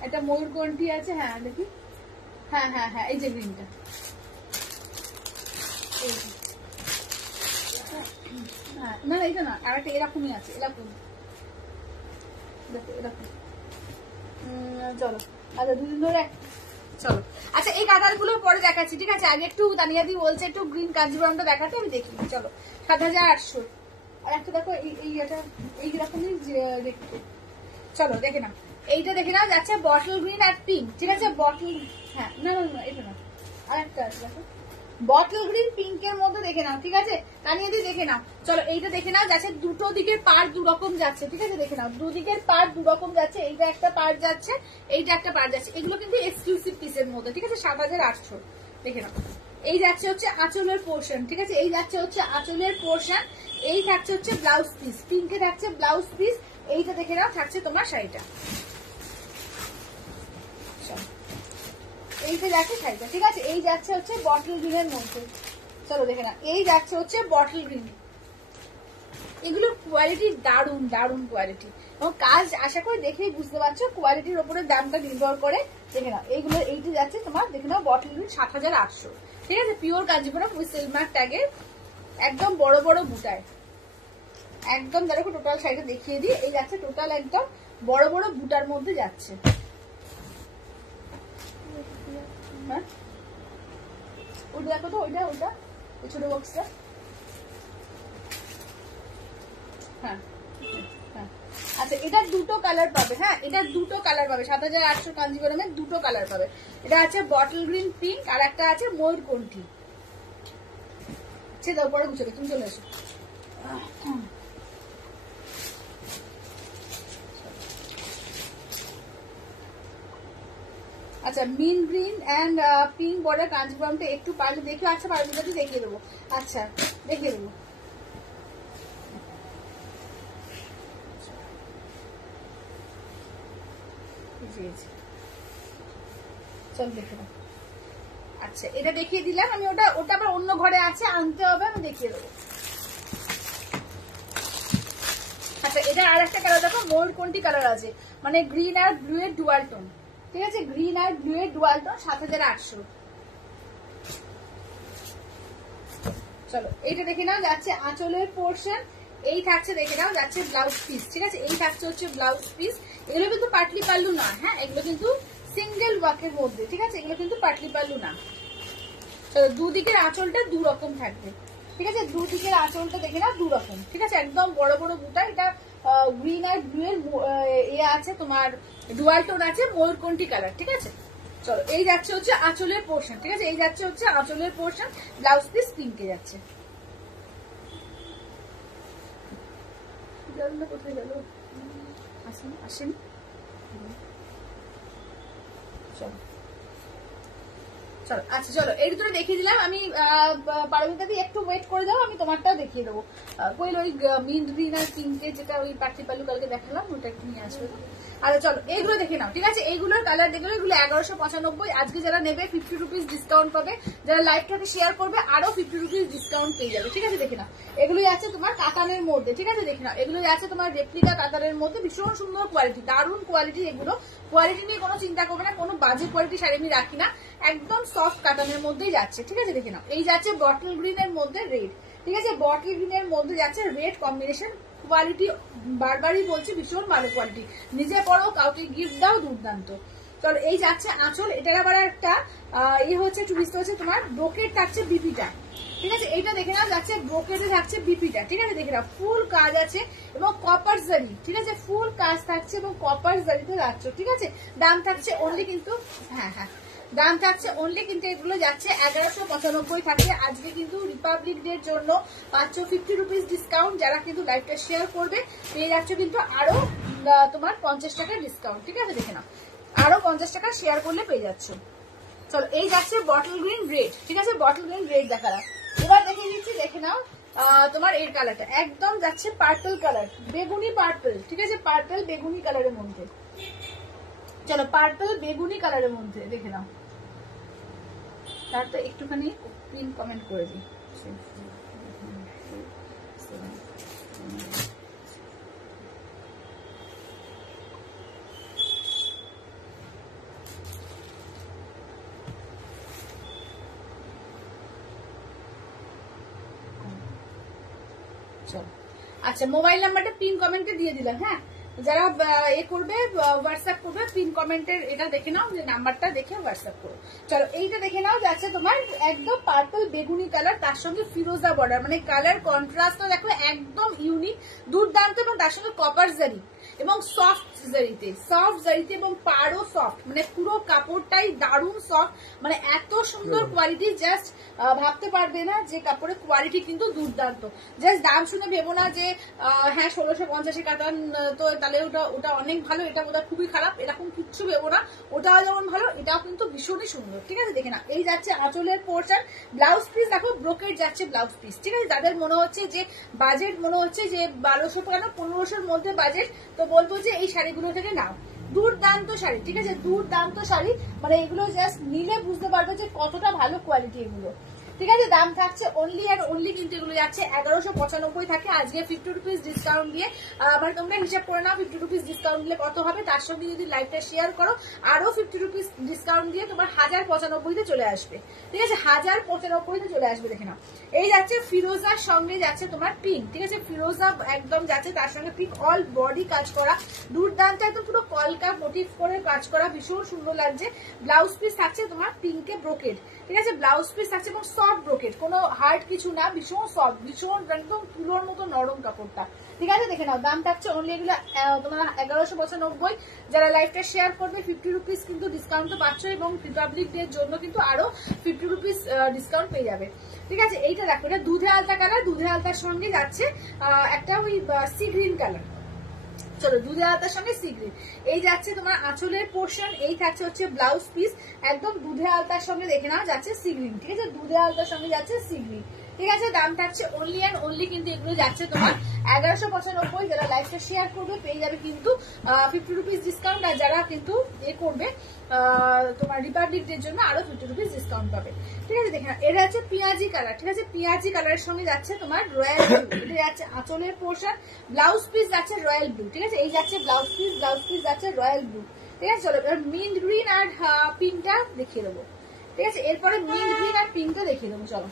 একটা ময়ূরকণ্ঠী আছে, হ্যাঁ দেখি, হ্যাঁ হ্যাঁ হ্যাঁ এই যে গ্রিনটা, হ্যাঁ না এইটা না, আর একটা এরকমই আছে, এরকম দেখো এরকম। চলো আচ্ছা দুদিন ধরে চলো। আচ্ছা এই কাতার গুলো পরে দেখাচ্ছি, ঠিক আছে? আগে একটু তানিয়াদি বলছে একটু গ্রিন কাঞ্জিভারামটা দেখাতে, আমি দেখি। চলো 7800, আর একটা দেখো এইটা এইরকমই দেখতে। চলো দেখে নাও, এইটা দেখে নাও যাচ্ছে বটল গ্রিন আর পিঙ্ক, ঠিক আছে? বটল, হ্যাঁ না না না এটা না, আর একটা আছে দেখো বটল গ্রিন পিঙ্কের মধ্যে, দেখে নাও, ঠিক আছে? তানিয়াদি দেখে নাও। চলো এইটা দেখে নাও যাচ্ছে দুটো দিকের পার দুরকম যাচ্ছে, ঠিক আছে? দেখে নাও দুদিকের পার দুরকম যাচ্ছে, এইটা একটা পার যাচ্ছে, এইটা একটা পার যাচ্ছে, এগুলো কিন্তু এক্সক্লুসিভ পিসের মধ্যে, ঠিক আছে? 7800 দেখে নাও। এই যাচ্ছে হচ্ছে আঁচলের পোর্শন, ঠিক আছে, এই যাচ্ছে হচ্ছে আঁচলের পোর্শন, এই থাকছে হচ্ছে ব্লাউজ পিস, পিঙ্কে থাকছে ব্লাউজ পিস, এইটা দেখে নাও থাকছে তোমার শাড়িটা, এইটা যাচ্ছে শাড়িটা, ঠিক আছে। এই যাচ্ছে হচ্ছে বটল গ্রিনের মধ্যে, চলো দেখে না, এই যাচ্ছে হচ্ছে বটল গ্রিন। এগুলোর কোয়ালিটি দারুণ দারুণ কোয়ালিটি, এবং কাজ আশা করি দেখেই বুঝতে পারছো কোয়ালিটির ওপরে দামটা নির্ভর করে। দেখে নাও এইগুলো, এইটা যাচ্ছে তোমার দেখে নাও বটল গ্রিন ৭,৮০০, ঠিক আছে, পিওর কাঞ্জিপুরম উইথ সিলমার ট্যাগের, একদম বড় বড় বুটায়, একদম দেখো টোটাল শাড়িটা দেখিয়ে দিই, এই যাচ্ছে টোটাল একদম বড় বড় বুটার মধ্যে যাচ্ছে। হ্যাঁ ওইটা দেখো তো, ওইটা ওইটা ছোট বক্সটা, হ্যাঁ হ্যাঁ। আচ্ছা এটার দুটো কালার পাবে, হ্যাঁ এটার দুটো কালার পাবে, ৭,৮০০ কাঞ্জিপুরমের দুটো কালার পাবে। এটা আছে বটল গ্রিন পিঙ্ক, আর একটা আছে ময়ূরকণ্ঠী। সে দাও পরে গুছোবে, তুমি চলে এসো। আচ্ছা মিন গ্রিন অ্যান্ড পিঙ্ক বর্ডার কাঞ্জিপুরমটা একটু পারলে দেখে, আচ্ছা পারলে যদি দেখিয়ে দেবো, আচ্ছা দেখিয়ে দেবো। চল দেখে নাও। আচ্ছা এটা দেখিয়ে দিলাম আমি, ওটা ওটা আবার অন্য ঘরে আছে, আনতে হবে, আমি দেখিয়ে দেবো। আচ্ছা এটা আর একটা কালার দেখো, ময়ূরকণ্ঠী কালার আছে, মানে গ্রিন আর ব্লু এর ডুয়াল টোন, ঠিক আছে, গ্রিন আর ব্লু এর ডুয়াল টোন, ৭,৮০০। চলো এইটা দেখে নাও, যাচ্ছে আঁচলের পোর্শন, এই থাকছে দেখে নাও যাচ্ছে ব্লাউজ পিস, ঠিক আছে, এই থাকছে হচ্ছে ব্লাউজ পিস। এগুলো কিন্তু পাটলি পাল্লু না, হ্যাঁ এগুলো কিন্তু সিঙ্গেল ওয়ার্কের মধ্যে, ঠিক আছে, এগুলো কিন্তু পাটলি পাল্লু না। দুদিকের আঁচলটা দু রকম থাকবে, ঠিক আছে, দুদিকের আঁচলটা দেখে নাও দু রকম, ঠিক আছে, একদম বড় বড় বুটা। এটা গ্রিন আর ব্লু এর আছে তোমার ডুয়াল টোন আছে, ময়ূরকণ্ঠী কালার, ঠিক আছে। চলো এই যাচ্ছে হচ্ছে আঁচলের পোর্শন, ঠিক আছে, এই যাচ্ছে হচ্ছে আঁচলের পোর্শন, ব্লাউজ পিস পিঙ্কে যাচ্ছে। কোথায় গেল, আসেন আসেন, চলো চলো। আচ্ছা চলো এর ভিতরে দেখিয়ে দিলাম আমি, পারমিতা দি একটু ওয়েট করে দাও, আমি তোমারটাও দেখিয়ে দেবো। কইল ওই মিন্ট গ্রিন আর পিঙ্কে যেটা ওই পাটলি পাল্লু কালকে দেখালাম, ওটা একটু নিয়ে আসবে। আচ্ছা চলো এইগুলো দেখে নাও, ঠিক আছে, এইগুলোর কালার দেখলো, এগুলো ১১৯৫। আজকে যারা নেবে 50 রুপিস ডিসকাউন্ট পাবে, যারা লাইভটাকে শেয়ার করবে আরো 50 রুপিস ডিসকাউন্ট পেয়ে যাবে, ঠিক আছে। দেখে নাও এগুলোই আছে তোমার কাতানের মধ্যে, ঠিক আছে, দেখে নাও এগুলোই আছে তোমার রেপ্লিকা কাতানের মধ্যে, ভীষণ সুন্দর কোয়ালিটি, দারুণ কোয়ালিটি। এগুলো কোয়ালিটি নিয়ে কোনো চিন্তা করবে না, কোনো বাজে কোয়ালিটি শাড়ি আমি রাখি না, একদম সফট কাতানের মধ্যেই যাচ্ছে, ঠিক আছে। দেখে নাও এই যাচ্ছে বটল গ্রিনের মধ্যে রেড, ঠিক আছে, বটল গ্রিনের মধ্যে যাচ্ছে রেড কম্বিনেশন, কোয়ালিটি বারবারই বলছি ভীষণ ভালো কোয়ালিটি, নিজে পড়ো কাউকে গিফট দাও, দুর্দান্ত। চলো এই যাচ্ছে আঁচল, এটার আবার একটা হচ্ছে একটু বুঝতে হচ্ছে তোমার ব্রোকেট থাকছে বিপিটা, ঠিক আছে, এইটা দেখে নাও যাচ্ছে ব্রোকেটে থাকছে বিপিটা, ঠিক আছে, দেখে নাও ফুল কাজ আছে এবং কপার জারি, ঠিক আছে, ফুল কাজ থাকছে এবং কপার জারিতে যাচ্ছে, ঠিক আছে। দাম থাকছে অনলি কিন্তু, হ্যাঁ হ্যাঁ দাম থাকছে অনলি কিন্তু এগুলো যাচ্ছে ১১৯৫ থাকবে। আজকে কিন্তু রিপাবলিক ডের জন্য পাচ্ছ 50 রুপিস ডিসকাউন্ট, যারা কিন্তু লাইভটা শেয়ার করবে পেয়ে যাচ্ছে কিন্তু আরো তোমার 50 টাকা ডিসকাউন্ট, ঠিক আছে, দেখে নাও আরো 50 টাকা শেয়ার করলে পেয়ে যাচ্ছ। চলো এই যাচ্ছে বটল গ্রিন রেড, ঠিক আছে, বটল গ্রিন রেড দেখালাম, এবার দেখে দিচ্ছি, দেখে নাও তোমার এর কালারটা একদম যাচ্ছে পার্পল কালার, বেগুনি পার্পল, ঠিক আছে, পার্পল বেগুনি কালারের মধ্যে। চলো পার্পল বেগুনি কালারের মধ্যে দেখে নাও, তারটা একটুখানি পিন কমেন্ট করে দিই। আচ্ছা মোবাইল নাম্বারটা পিন কমেন্টে দিয়ে দিলাম, হ্যাঁ যারা এ করবে হোয়াটসঅ্যাপ করবে পিন কমেন্টের এটা দেখে নাও, যে নাম্বারটা দেখে হোয়াটসঅ্যাপ করো। চলো এইটা দেখে নাও যাচ্ছে তোমার একদম পার্পল বেগুনি কালার, তার সঙ্গে ফিরোজা বর্ডার, মানে কালার কন্ট্রাস্টটা দেখো একদম ইউনিক দুর্দান্ত, এবং তার সঙ্গে কপার জারি এবং সফট সফট জারিতে এবং পাড়ও সফট, মানে পুরো কাপড়টাই দারুণ সফট, মানে এত সুন্দর কোয়ালিটি, জাস্ট ভাবতে পারবে না যে কাপড়ের কোয়ালিটি কিন্তু দুর্দান্ত। জাস্ট দাম শুনে ভেবো না যে হ্যাঁ 1650 কাতান তো তাহলে ওটা অনেক ভালো, এটা বোধহয় খুবই খারাপ, এরকম কিচ্ছু ভেবো না। ওটাও যেমন ভালো, এটাও কিন্তু ভীষণই সুন্দর। ঠিক আছে, দেখে না, এই যাচ্ছে আঁচলের পোর্শন, ব্লাউজ পিস দেখো ব্রোকেট যাচ্ছে ব্লাউজ পিস। ঠিক আছে, যাদের মনে হচ্ছে যে বাজেট মনে হচ্ছে যে 1200 টাকা না 1500-র মধ্যে বাজেট, তো বলবো যে এই শাড়িগুলো থেকে নাও। দুর্দান্ত শাড়ি, ঠিক আছে, দুর্দান্ত শাড়ি, মানে এগুলো জাস্ট নিলে বুঝতে পারবে যে কতটা ভালো কোয়ালিটি এগুলো। ঠিক আছে, দাম থাকছে অনলি আর অনলি, কিন্তু এগুলো যাচ্ছে 1195 থাকে, আজকে 50 রুপিস ডিসকাউন্ট দিয়ে। মানে তোমরা হিসাব করে নাও 50 রুপিস ডিসকাউন্ট দিলে কত হবে, তার সঙ্গে যদি লাইভটা শেয়ার করো আরো 50 রুপিস ডিসকাউন্ট দিয়ে তোমার 1095-তে চলে আসবে। ঠিক আছে, 1095-তে চলে আসবে। দেখে নাও, এই যাচ্ছে ফিরোজার সঙ্গে যাচ্ছে তোমার পিঙ্ক। ঠিক আছে, ফিরোজা একদম যাচ্ছে, তার সঙ্গে পিঙ্ক, অল বডি কাজ করা, দুর্দান্ত একদম পুরো কলকা মোটিভ করে কাজ করা, ভীষণ সুন্দর লাগছে। ব্লাউজ পিস থাকছে তোমার পিঙ্কে ব্রোকেড। ঠিক আছে, ব্লাউজ পিস থাকছে এবং সফট ব্রোকেড, কোনো হার্ড কিছু না, ভীষণ সফট, ভীষণ একদম তুলোর মতো নরম কাপড়টা। ঠিক আছে, দেখে নাও, দাম থাকছে অনলি এগুলো তোমার 1195। যারা লাইভটা শেয়ার করবে 50 রুপিস কিন্তু ডিসকাউন্ট পাচ্ছ, এবং রিপাবলিক ডে এর জন্য কিন্তু আরো 50 রুপিস ডিসকাউন্ট পেয়ে যাবে। ঠিক আছে, এইটা দেখো, এটা দুধে আলতা কালার, দুধে আলতার সঙ্গে যাচ্ছে একটা ওই সি গ্রিন কালার। চলো, দুধে আলতার সঙ্গে সি গ্রিন, এই যাচ্ছে তোমার আঁচলের পোর্শন, এই থাকছে হচ্ছে ব্লাউজ পিস, একদম দুধে আলতার সঙ্গে দেখে নাও যাচ্ছে সি গ্রিন। ঠিক আছে, দুধে আলতার সঙ্গে যাচ্ছে সি গ্রিন। ঠিক আছে, দাম থাকছে অনলি অ্যান্ড অনলি, কিন্তু এগুলো যাচ্ছে তোমার 1195। যারা লাইভটা শেয়ার করবে পেয়ে যাবে কিন্তু 50 রুপিস ডিসকাউন্ট, আর যারা কিন্তু এ করবে তোমার রিপাবলিক ডে এর জন্য আরো 50 রুপিস ডিসকাউন্ট পাবে। ঠিক আছে, দেখে এটা হচ্ছে পেঁয়াজি কালার। ঠিক আছে, পেঁয়াজি কালারের সঙ্গে যাচ্ছে তোমার রয়্যাল ব্লু, এটা যাচ্ছে আঁচলের পোর্শন, ব্লাউজ পিস যাচ্ছে রয়্যাল ব্লু। ঠিক আছে, এই যাচ্ছে ব্লাউজ পিস যাচ্ছে রয়্যাল ব্লু। ঠিক আছে, চলো এবার মিন্ট গ্রিন আর পিঙ্কটা দেখিয়ে দেবো। ঠিক আছে, এরপরে মিন্ট গ্রিন আর পিঙ্কটা দেখিয়ে দেবো। চলো,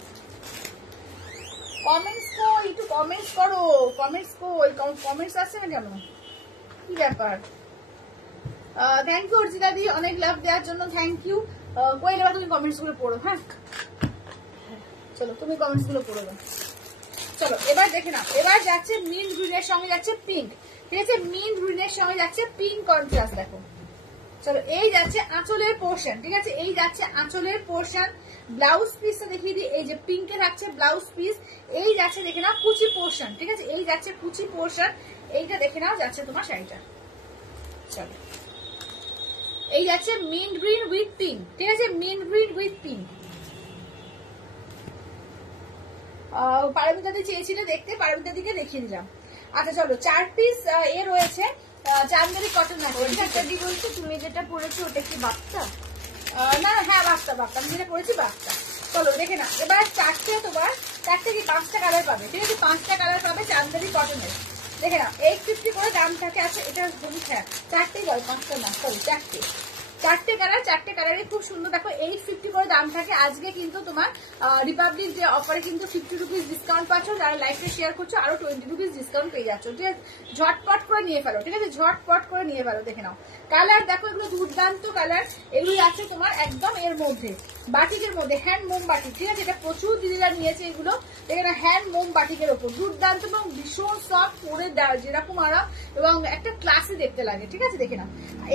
কমেন্টস কই, একটু কমেন্টস করো, কমেন্টস কই, কমেন্টস আসছে না কেন, কি ব্যাপার? থ্যাংক ইউ অর্জিতা দি, অনেক লাভ দেওয়ার জন্য থ্যাংক ইউ। কই এবার তুমি কমেন্টস গুলো পড়ো। হ্যাঁ, চলো তুমি কমেন্টস গুলো পড়ো। চলো এবার দেখে নাও, এবার যাচ্ছে মিন্ট গ্রিনের সঙ্গে যাচ্ছে পিঙ্ক। ঠিক আছে, মিন্ট গ্রিনের সঙ্গে যাচ্ছে পিঙ্ক কন্ট্রাস্ট, দেখো। চলো, এই যাচ্ছে আঁচলের পোর্শন। ঠিক আছে, এই যাচ্ছে আঁচলের পোর্শন, ব্লাউজ পিসটা দেখিয়ে দিই, এই যে পিঙ্কে থাকছে ব্লাউজ পিস, এই যাচ্ছে দেখে নাও কুচি পোর্শন। ঠিক আছে, এই যাচ্ছে কুচি পোর্শন, এইটা দেখে নাও যাচ্ছে তোমার শাড়িটা। চলো, এই যাচ্ছে মিন্ট গ্রিন উইথ পিঙ্ক। ঠিক আছে, mint green with pink. Paramita di চেয়েছিলে দেখতে, পারমিতা দিকে দেখিয়ে দিলাম। আচ্ছা চলো, 4 পিস এ রয়েছে চান্দেরি কটন আছে। দি বলছো তুমি যেটা পরেছো ওটা কি বাপ্তা? না, হ্যাঁ বাপ্তা, আমি যেটা করেছি বাপ্তা। চলো দেখে না, এবার তোমার 4টে কি 5টা কালার পাবে। ঠিক আছে, 5টা কালার পাবে চান্দেরি কটনের। দেখে না, 850 করে দাম থাকে। আছে এটা বহুত, হ্যাঁ 4টেই বল, 5টা না, সরি 4টে কালার, 4টে কালারই খুব সুন্দর। দেখো 850 করে দাম থাকে। আজকে কিন্তু তোমার রিপাবলিক ডে অফারে কিন্তু 50 রুপিস ডিসকাউন্ট পাচ্ছ, যারা লাইভটা শেয়ার করছো আরো 20 রুপিস ডিসকাউন্ট পেয়ে যাচ্ছ। ঠিক আছে, ঝটপট করে নিয়ে ফেলো। ঠিক আছে, ঝটপট করে নিয়ে ফেলো। দেখে নাও কালার, দেখো এগুলো দুর্দান্ত কালার, এগুলো আছে তোমার একদম এর মধ্যে বাটিকের মধ্যে, হ্যান্ড মোম বাটিক। ঠিক আছে, এটা প্রচুর দিদিরা নিয়েছে এগুলো। দেখে না, হ্যান্ড মোম বাটিকের ওপর দুর্দান্ত এবং ভীষণ সফট, পরে যেরকম আরাম এবং একটা ক্লাসি দেখতে লাগে। ঠিক আছে, দেখে না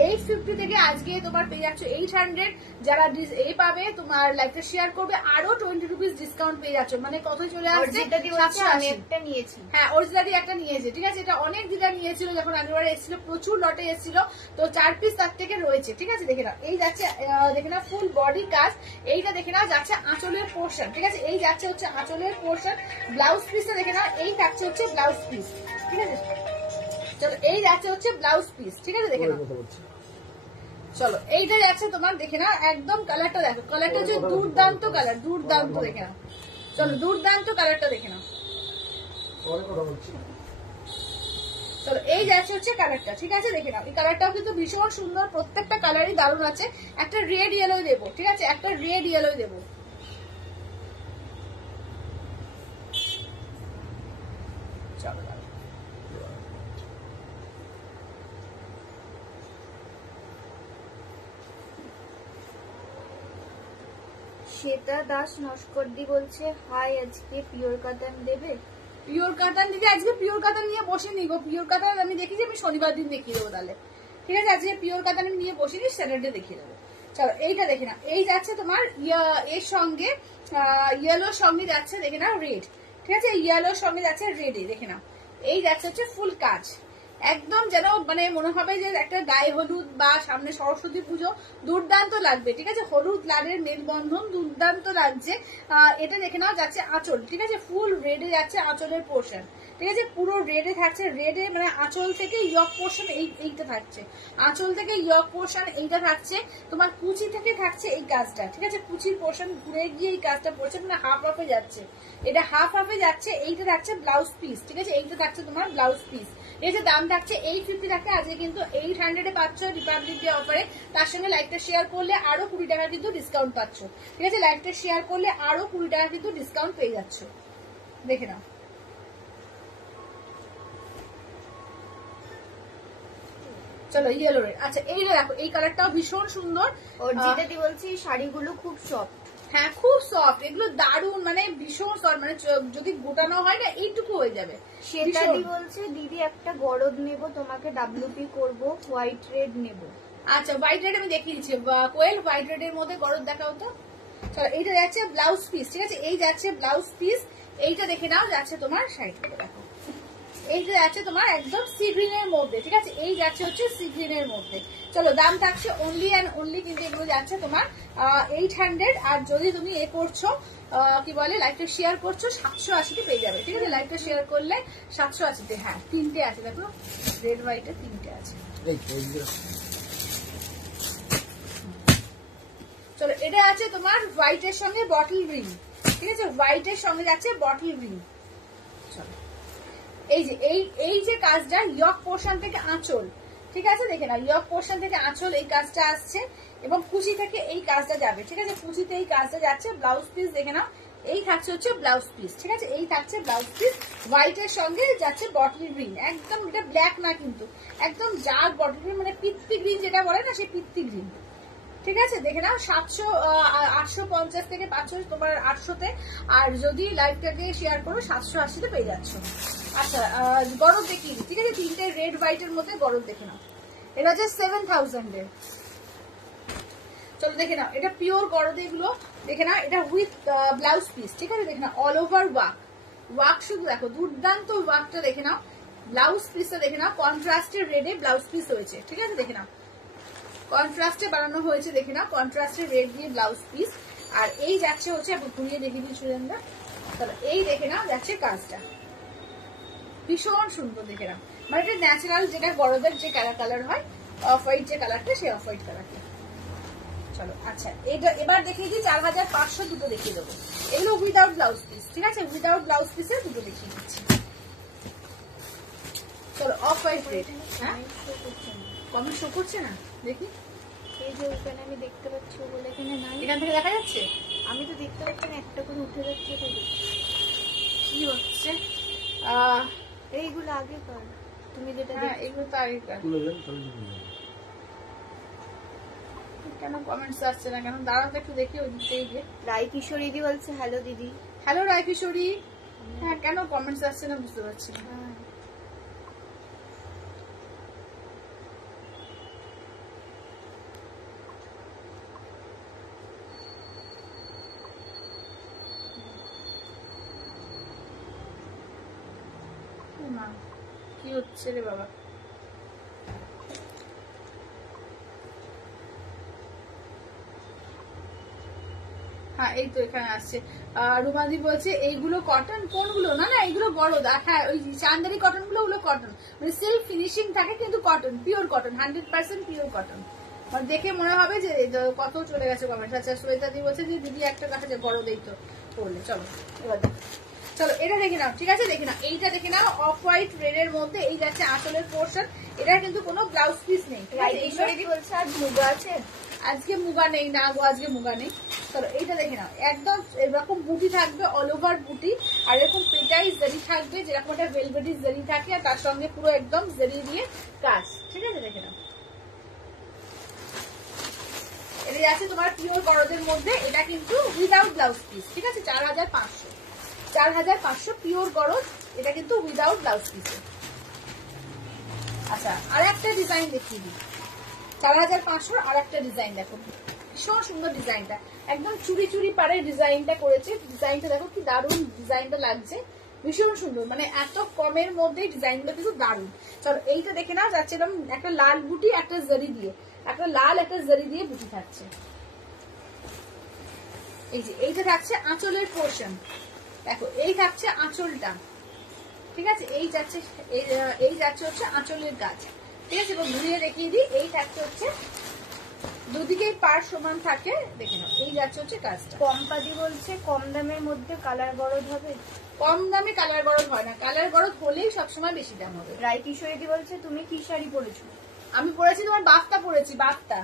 850 থেকে আজকে তোমার পেয়ে যাচ্ছ 800। যারা এই পাবে তোমার লাইভটা শেয়ার করবে আরো 20 রুপিস ডিসকাউন্ট পেয়ে যাচ্ছ, মানে কত চলে আসছে। আমি একটা নিয়েছি, হ্যাঁ অরিজিনালি একটা নিয়েছে। ঠিক আছে, এটা অনেক দিদা নিয়েছিল যখন আগেবারে এসেছিল, প্রচুর লটে এসেছিল, তো 4 পিস তার থেকে রয়েছে। ঠিক আছে, দেখে নাও, এই যাচ্ছে দেখে নাও ফুল বডি কাজ, এইটা দেখে নাও যাচ্ছে আঁচলের পোর্শন। ঠিক আছে, এই যাচ্ছে হচ্ছে আঁচলের পোর্শন, ব্লাউজ পিসটা দেখে নাও, এই থাকছে হচ্ছে ব্লাউজ পিস। ঠিক আছে, চলো এই যাচ্ছে হচ্ছে ব্লাউজ পিস। ঠিক আছে, দেখে নাও। চলো, এইটা যাচ্ছে তোমার, দেখে নাও একদম কালারটা দেখো, কালারটা হচ্ছে দুর্দান্ত কালার, দুর্দান্ত দেখে নাও। চলো, দুর্দান্ত কালারটা দেখে নাও। চলো, এই যাচ্ছে হচ্ছে কালারটা। ঠিক আছে, দেখে নাও, এই কালারটাও কিন্তু ভীষণ সুন্দর, প্রত্যেকটা কালারই দারুণ আছে। একটা রেড ইয়েলো দেবো। ঠিক আছে, একটা রেড ইয়েলো দেবো। চলো, শ্বেতা দাস নস্করদি বলছে হাই, আজকে পিওর কাতান দেবে? পিওর কাতান দিদি আজকে পিওর কাতান নিয়ে বসে নি গো। পিওর কাতান আমি দেখেছি, আমি শনিবার দিন দেখিয়ে দেবো তাহলে। ঠিক আছে, আজকে পিওর কাতান আমি নিয়ে বসিনি, স্যাটারডে দেখিয়ে দেবো। চলো এইটা দেখে না, এই যাচ্ছে তোমার এর সঙ্গে ইয়েলোর সঙ্গে যাচ্ছে দেখে না রেড, ঠিক আছে, ইয়েলোর সঙ্গে যাচ্ছে রেডে দেখে না। এই যাচ্ছে হচ্ছে ফুল কাজ, একদম যেন মানে মনে হবে যে একটা গায়ে হলুদ বা সামনে সরস্বতী পুজো, দুর্দান্ত লাগবে। ঠিক আছে, হলুদ লালের মেলবন্ধন দুর্দান্ত লাগছে। এটা দেখে নাও যাচ্ছে আঁচল, ঠিক আছে, ফুল রেডে যাচ্ছে আঁচলের পোর্শন, ঠিক আছে, পুরো রেডে থাকছে, রেডে মানে আঁচল থেকে ইয়ক পোর্শন এইটা থাকছে, আঁচল থেকে ইয়ক পোর্শন এইটা থাকছে, তোমার কুচি থেকে থাকছে এই কাজটা, ঠিক আছে, কুচির পোর্শন ঘুরে গিয়ে এই কাজটা পড়ছে, মানে হাফ হাফে যাচ্ছে, এটা হাফ হাফে যাচ্ছে। এইটা থাকছে ব্লাউজ পিস, ঠিক আছে, এইটা থাকছে তোমার ব্লাউজ পিস। এই যে দাম থাকছে 850 টাকা, আজকে কিন্তু 800 এ পাচ্ছ রিপাবলিক ডে অফারে। তার সঙ্গে লাইকটা শেয়ার করলে আরো 20 টাকা কিন্তু ডিসকাউন্ট পাচ্ছ, ঠিক আছে, লাইকটা শেয়ার করলে আরো 20 টাকা কিন্তু ডিসকাউন্ট পেয়ে যাচ্ছ, দেখে নাও। চলো ইয়েলো রেড, আচ্ছা এইটা দেখো, এই কালারটাও ভীষণ সুন্দর। ওর যেটা দি বলছি শাড়িগুলো খুব সফট, হ্যাঁ খুব সফট, এগুলো দারুন, মানে ভীষণ সফট, মানে যদি গোটানো হয় না এইটুকু হয়ে যাবে। সেটা দি বলছে দিদি একটা গরদ নেব, তোমাকে ডাব্লিউপি করব, হোয়াইট রেড নেব। আচ্ছা হোয়াইট রেড আমি দেখিয়ে দিচ্ছি, কোয়েল হোয়াইট রেড এর মধ্যে গরদ দেখাও তো। চলো এইটা যাচ্ছে ব্লাউজ পিস, ঠিক আছে, এই যাচ্ছে ব্লাউজ পিস। এইটা দেখে নাও যাচ্ছে তোমার সাইড করে দেখো, এইটা যাচ্ছে তোমার একদম সি গ্রিন এর মধ্যে, ঠিক আছে, এই যাচ্ছে হচ্ছে সি গ্রিন এর মধ্যে। চলো দাম থাকছে অনলি অ্যান্ড অনলি কিন্তু এগুলো যাচ্ছে তোমার 800, আর যদি তুমি এ করছো কি বলে লাইভটা শেয়ার করছো 780 তে পেয়ে যাবে, ঠিক আছে, লাইভটা শেয়ার করলে 780 তে। হ্যাঁ তিনটে আছে দেখো, রেড হোয়াইট এর তিনটে আছে। চলো এটা আছে তোমার হোয়াইট এর সঙ্গে বটল গ্রিন, ঠিক আছে, হোয়াইট এর সঙ্গে যাচ্ছে বটল গ্রিন। চলো এই যে কাজটা ইয়ক পোর্শন থেকে আঁচল, ঠিক আছে, দেখে না ইয়ক পোর্শন থেকে আঁচল এই কাজটা আসছে, এবং কুচি থেকে এই কাজটা যাবে, ঠিক আছে, কুচিতে এই কাজটা যাচ্ছে। ব্লাউজ পিস দেখে নাও, এই থাকছে হচ্ছে ব্লাউজ পিস, ঠিক আছে, এই থাকছে ব্লাউজ পিস। হোয়াইট এর সঙ্গে যাচ্ছে বটল গ্রিন, একদম এটা ব্ল্যাক না কিন্তু, একদম ডার্ক বটল গ্রিন, মানে পিত্তি গ্রিন যেটা বলে না, সেই পিত্তি গ্রিন, ঠিক আছে, দেখে নাও। 850 থেকে পাচ্ছ তোমার 800-তে, আর যদি লাইভটাকে শেয়ার করো 780-তে পেয়ে যাচ্ছ। আচ্ছা গরদ দেখি, ঠিক আছে, তিনটে রেড হোয়াইট এর মধ্যে গরদ দেখে নাও, এটা হচ্ছে 7000 এর। চলো দেখে নাও, এটা পিওর গরদ, এগুলো দেখে নাও, এটা উইথ ব্লাউজ পিস, ঠিক আছে, দেখে নাও অল ওভার ওয়ার্ক শুধু দেখো, দুর্দান্ত ওয়ার্কটা দেখে নাও। ব্লাউজ পিসটা দেখে নাও, কন্ট্রাস্টের রেডে ব্লাউজ পিস হয়েছে, ঠিক আছে, দেখে নাও কন্ট্রাস্টে বানানো হয়েছে, দেখে নাও কন্ট্রাস্টের রেড দিয়ে ব্লাউজ পিস। আর এই যাচ্ছে হচ্ছে ঘুরিয়ে দেখিয়ে দিচ্ছি আমরা, তাহলে এই দেখে নাও যাচ্ছে কাজটা ভীষণ সুন্দর, দেখে নাও, মানে এটা ন্যাচারাল যেটা গরদের যে কালার হয় অফ হোয়াইট যে কালারটা, সেই অফ হোয়াইট কালারটা। চলো আচ্ছা এটা এবার দেখিয়ে দিই 4500 দুটো দেখিয়ে দেবো, এগুলো উইদাউট ব্লাউজ পিস, ঠিক আছে, উইদাউট ব্লাউজ পিসের দুটো দেখিয়ে দিচ্ছি। চলো অফ হোয়াইট রেড, হ্যাঁ কমেন্ট শো করছে না দেখি, এই যে ওখানে আমি দেখতে পাচ্ছি বলে এখানে নাই, এখান থেকে দেখা যাচ্ছে, আমি তো দেখতে পাচ্ছি না, একটা করে উঠে যাচ্ছে, এটা কি হচ্ছে। এইগুলো আগে কর, তুমি যেটা হ্যাঁ এগুলো তো আগে কেন কমেন্টস আসছে না কেন, দাঁড়াও তো একটু দেখি ওই দিকটাই গিয়ে। রায় কিশোরী দি বলছে হ্যালো দিদি। হ্যালো রায় কিশোরী, হ্যাঁ কেন কমেন্টস আসছে না বুঝতে পারছি না। কি হচ্ছে রে বাবা, হ্যাঁ এই তো এখানে আসছে। রুমাদি বলছে এইগুলো কটন, কোনগুলো, না না এইগুলো গরদ, হ্যাঁ ওই চান্দারি কটন গুলো, ওগুলো কটন, মানে সিল্ক ফিনিশিং থাকে কিন্তু cotton, pure cotton, 100% pure cotton. মানে দেখে মনে হবে যে কত চলে গেছে কমেন্ট। আচ্ছা শ্বেতা দি বলছে যে দিদি একটা দেখা যায় গরদ, এই তো করলে। চলো এবার দেখো, চলো এটা দেখে নাও, ঠিক আছে, দেখে নাও এইটা দেখে নাও, অফ হোয়াইট রেড এর মধ্যে এই যাচ্ছে আঁচলের পোর্শন, এটা কিন্তু কোনো ব্লাউজ পিস নেই। বলছে আর মুগা আছে, আজকে মুগা নেই না গো, আজকে মুগা নেই। চলো এইটা দেখে নাও, একদম এরকম বুটি থাকবে, অল ওভার বুটি, আর এরকম পেটাই জারি থাকবে, যেরকম একটা ভেলভেটি জারি থাকে, আর তার সঙ্গে পুরো একদম জারি দিয়ে কাজ, ঠিক আছে, দেখে নাও। এটা আছে তোমার পিওর গরদের মধ্যে, এটা কিন্তু উইদাউট ব্লাউজ পিস, ঠিক আছে, 4500 পিওর গরদ, এটা কিন্তু উইদাউট ব্লাউজ পিস। আচ্ছা আর একটা ডিজাইন দেখিয়ে দিই, 4500 আর একটা ডিজাইন দেখো, ভীষণ সুন্দর ডিজাইনটা, একদম চুরি চুরি পাড়ে ডিজাইনটা করেছে। ডিজাইনটা দেখো কি দারুণ ডিজাইনটা লাগছে, ভীষণ সুন্দর, মানে এত কমের মধ্যে ডিজাইনগুলো কিন্তু দারুণ। চলো এইটা দেখে নাও, যাচ্ছে এরকম একটা লাল বুটি একটা জরি দিয়ে, একটা লাল একটা জরি দিয়ে বুটি থাকছে। এই যে এইটা থাকছে আঁচলের পোর্শন, দেখো এই থাকছে আঁচলটা, ঠিক আছে, এই যাচ্ছে এই যাচ্ছে হচ্ছে আঁচলের কাজ, ঠিক আছে। এবং ঘুরিয়ে দেখিয়ে দিই, এই থাকছে হচ্ছে দুদিকেই পার সমান থাকে, দেখে নাও, এই যাচ্ছে হচ্ছে কাজটা। পম্পাদি বলছে কম দামের মধ্যে কালার গরদ হবে। কম দামে কালার গরদ হয় না, কালার গরদ হলেই সবসময় বেশি দাম হবে। রায় কিশোরীদি বলছে তুমি কি শাড়ি পরেছো? আমি পরেছি তোমার বাফটা পরেছি, বাফটা।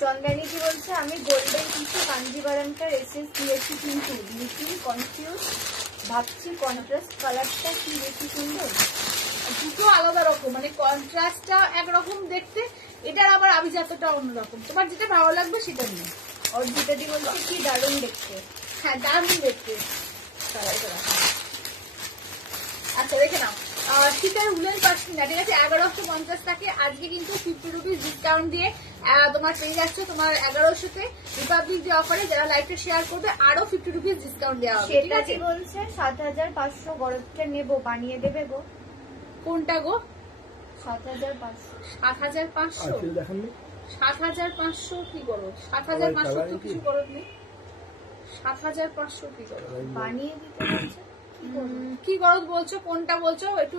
চন্দ্রানীজি বলছে আমি গোল্ডেন কিছু কাঞ্জিভারামটার এসএস দিয়েছি কিন্তু লিটিল কনফিউজ, ভাবছি কন্ট্রাস্ট কালারটা কি বেশি সুন্দর। দুটো আলাদা রকম, মানে কন্ট্রাস্টটা একরকম দেখতে, এটার আবার আভিজাত্যটা অন্যরকম, তোমার যেটা ভালো লাগবে সেটা নিয়ে। অর্জিতাদি বলছে কি দারুণ দেখতে। হ্যাঁ দারুণ দেখতে। আচ্ছা দেখে নাও, শীতের উলেন পাশমিনা, ঠিক আছে, 1150 থাকে, আজকে কিন্তু 50 রুপিস ডিসকাউন্ট দিয়ে তোমার পেয়ে যাচ্ছে তোমার 1100-তে রিপাবলিক ডে অফারে। যারা লাইভটা শেয়ার করবে আরো 50 রুপিস ডিসকাউন্ট দেওয়া হবে, ঠিক আছে। বলছে 7500 গরদটা নেবো, বানিয়ে দেবে গো। কোনটা গো? 7500। 7500 7500 কি করো? 7500 তো কিছু করো নেই, 7500 কি করো? বানিয়ে দিতে বলছে। কি গরজ বলছো, কোনটা বলছো একটু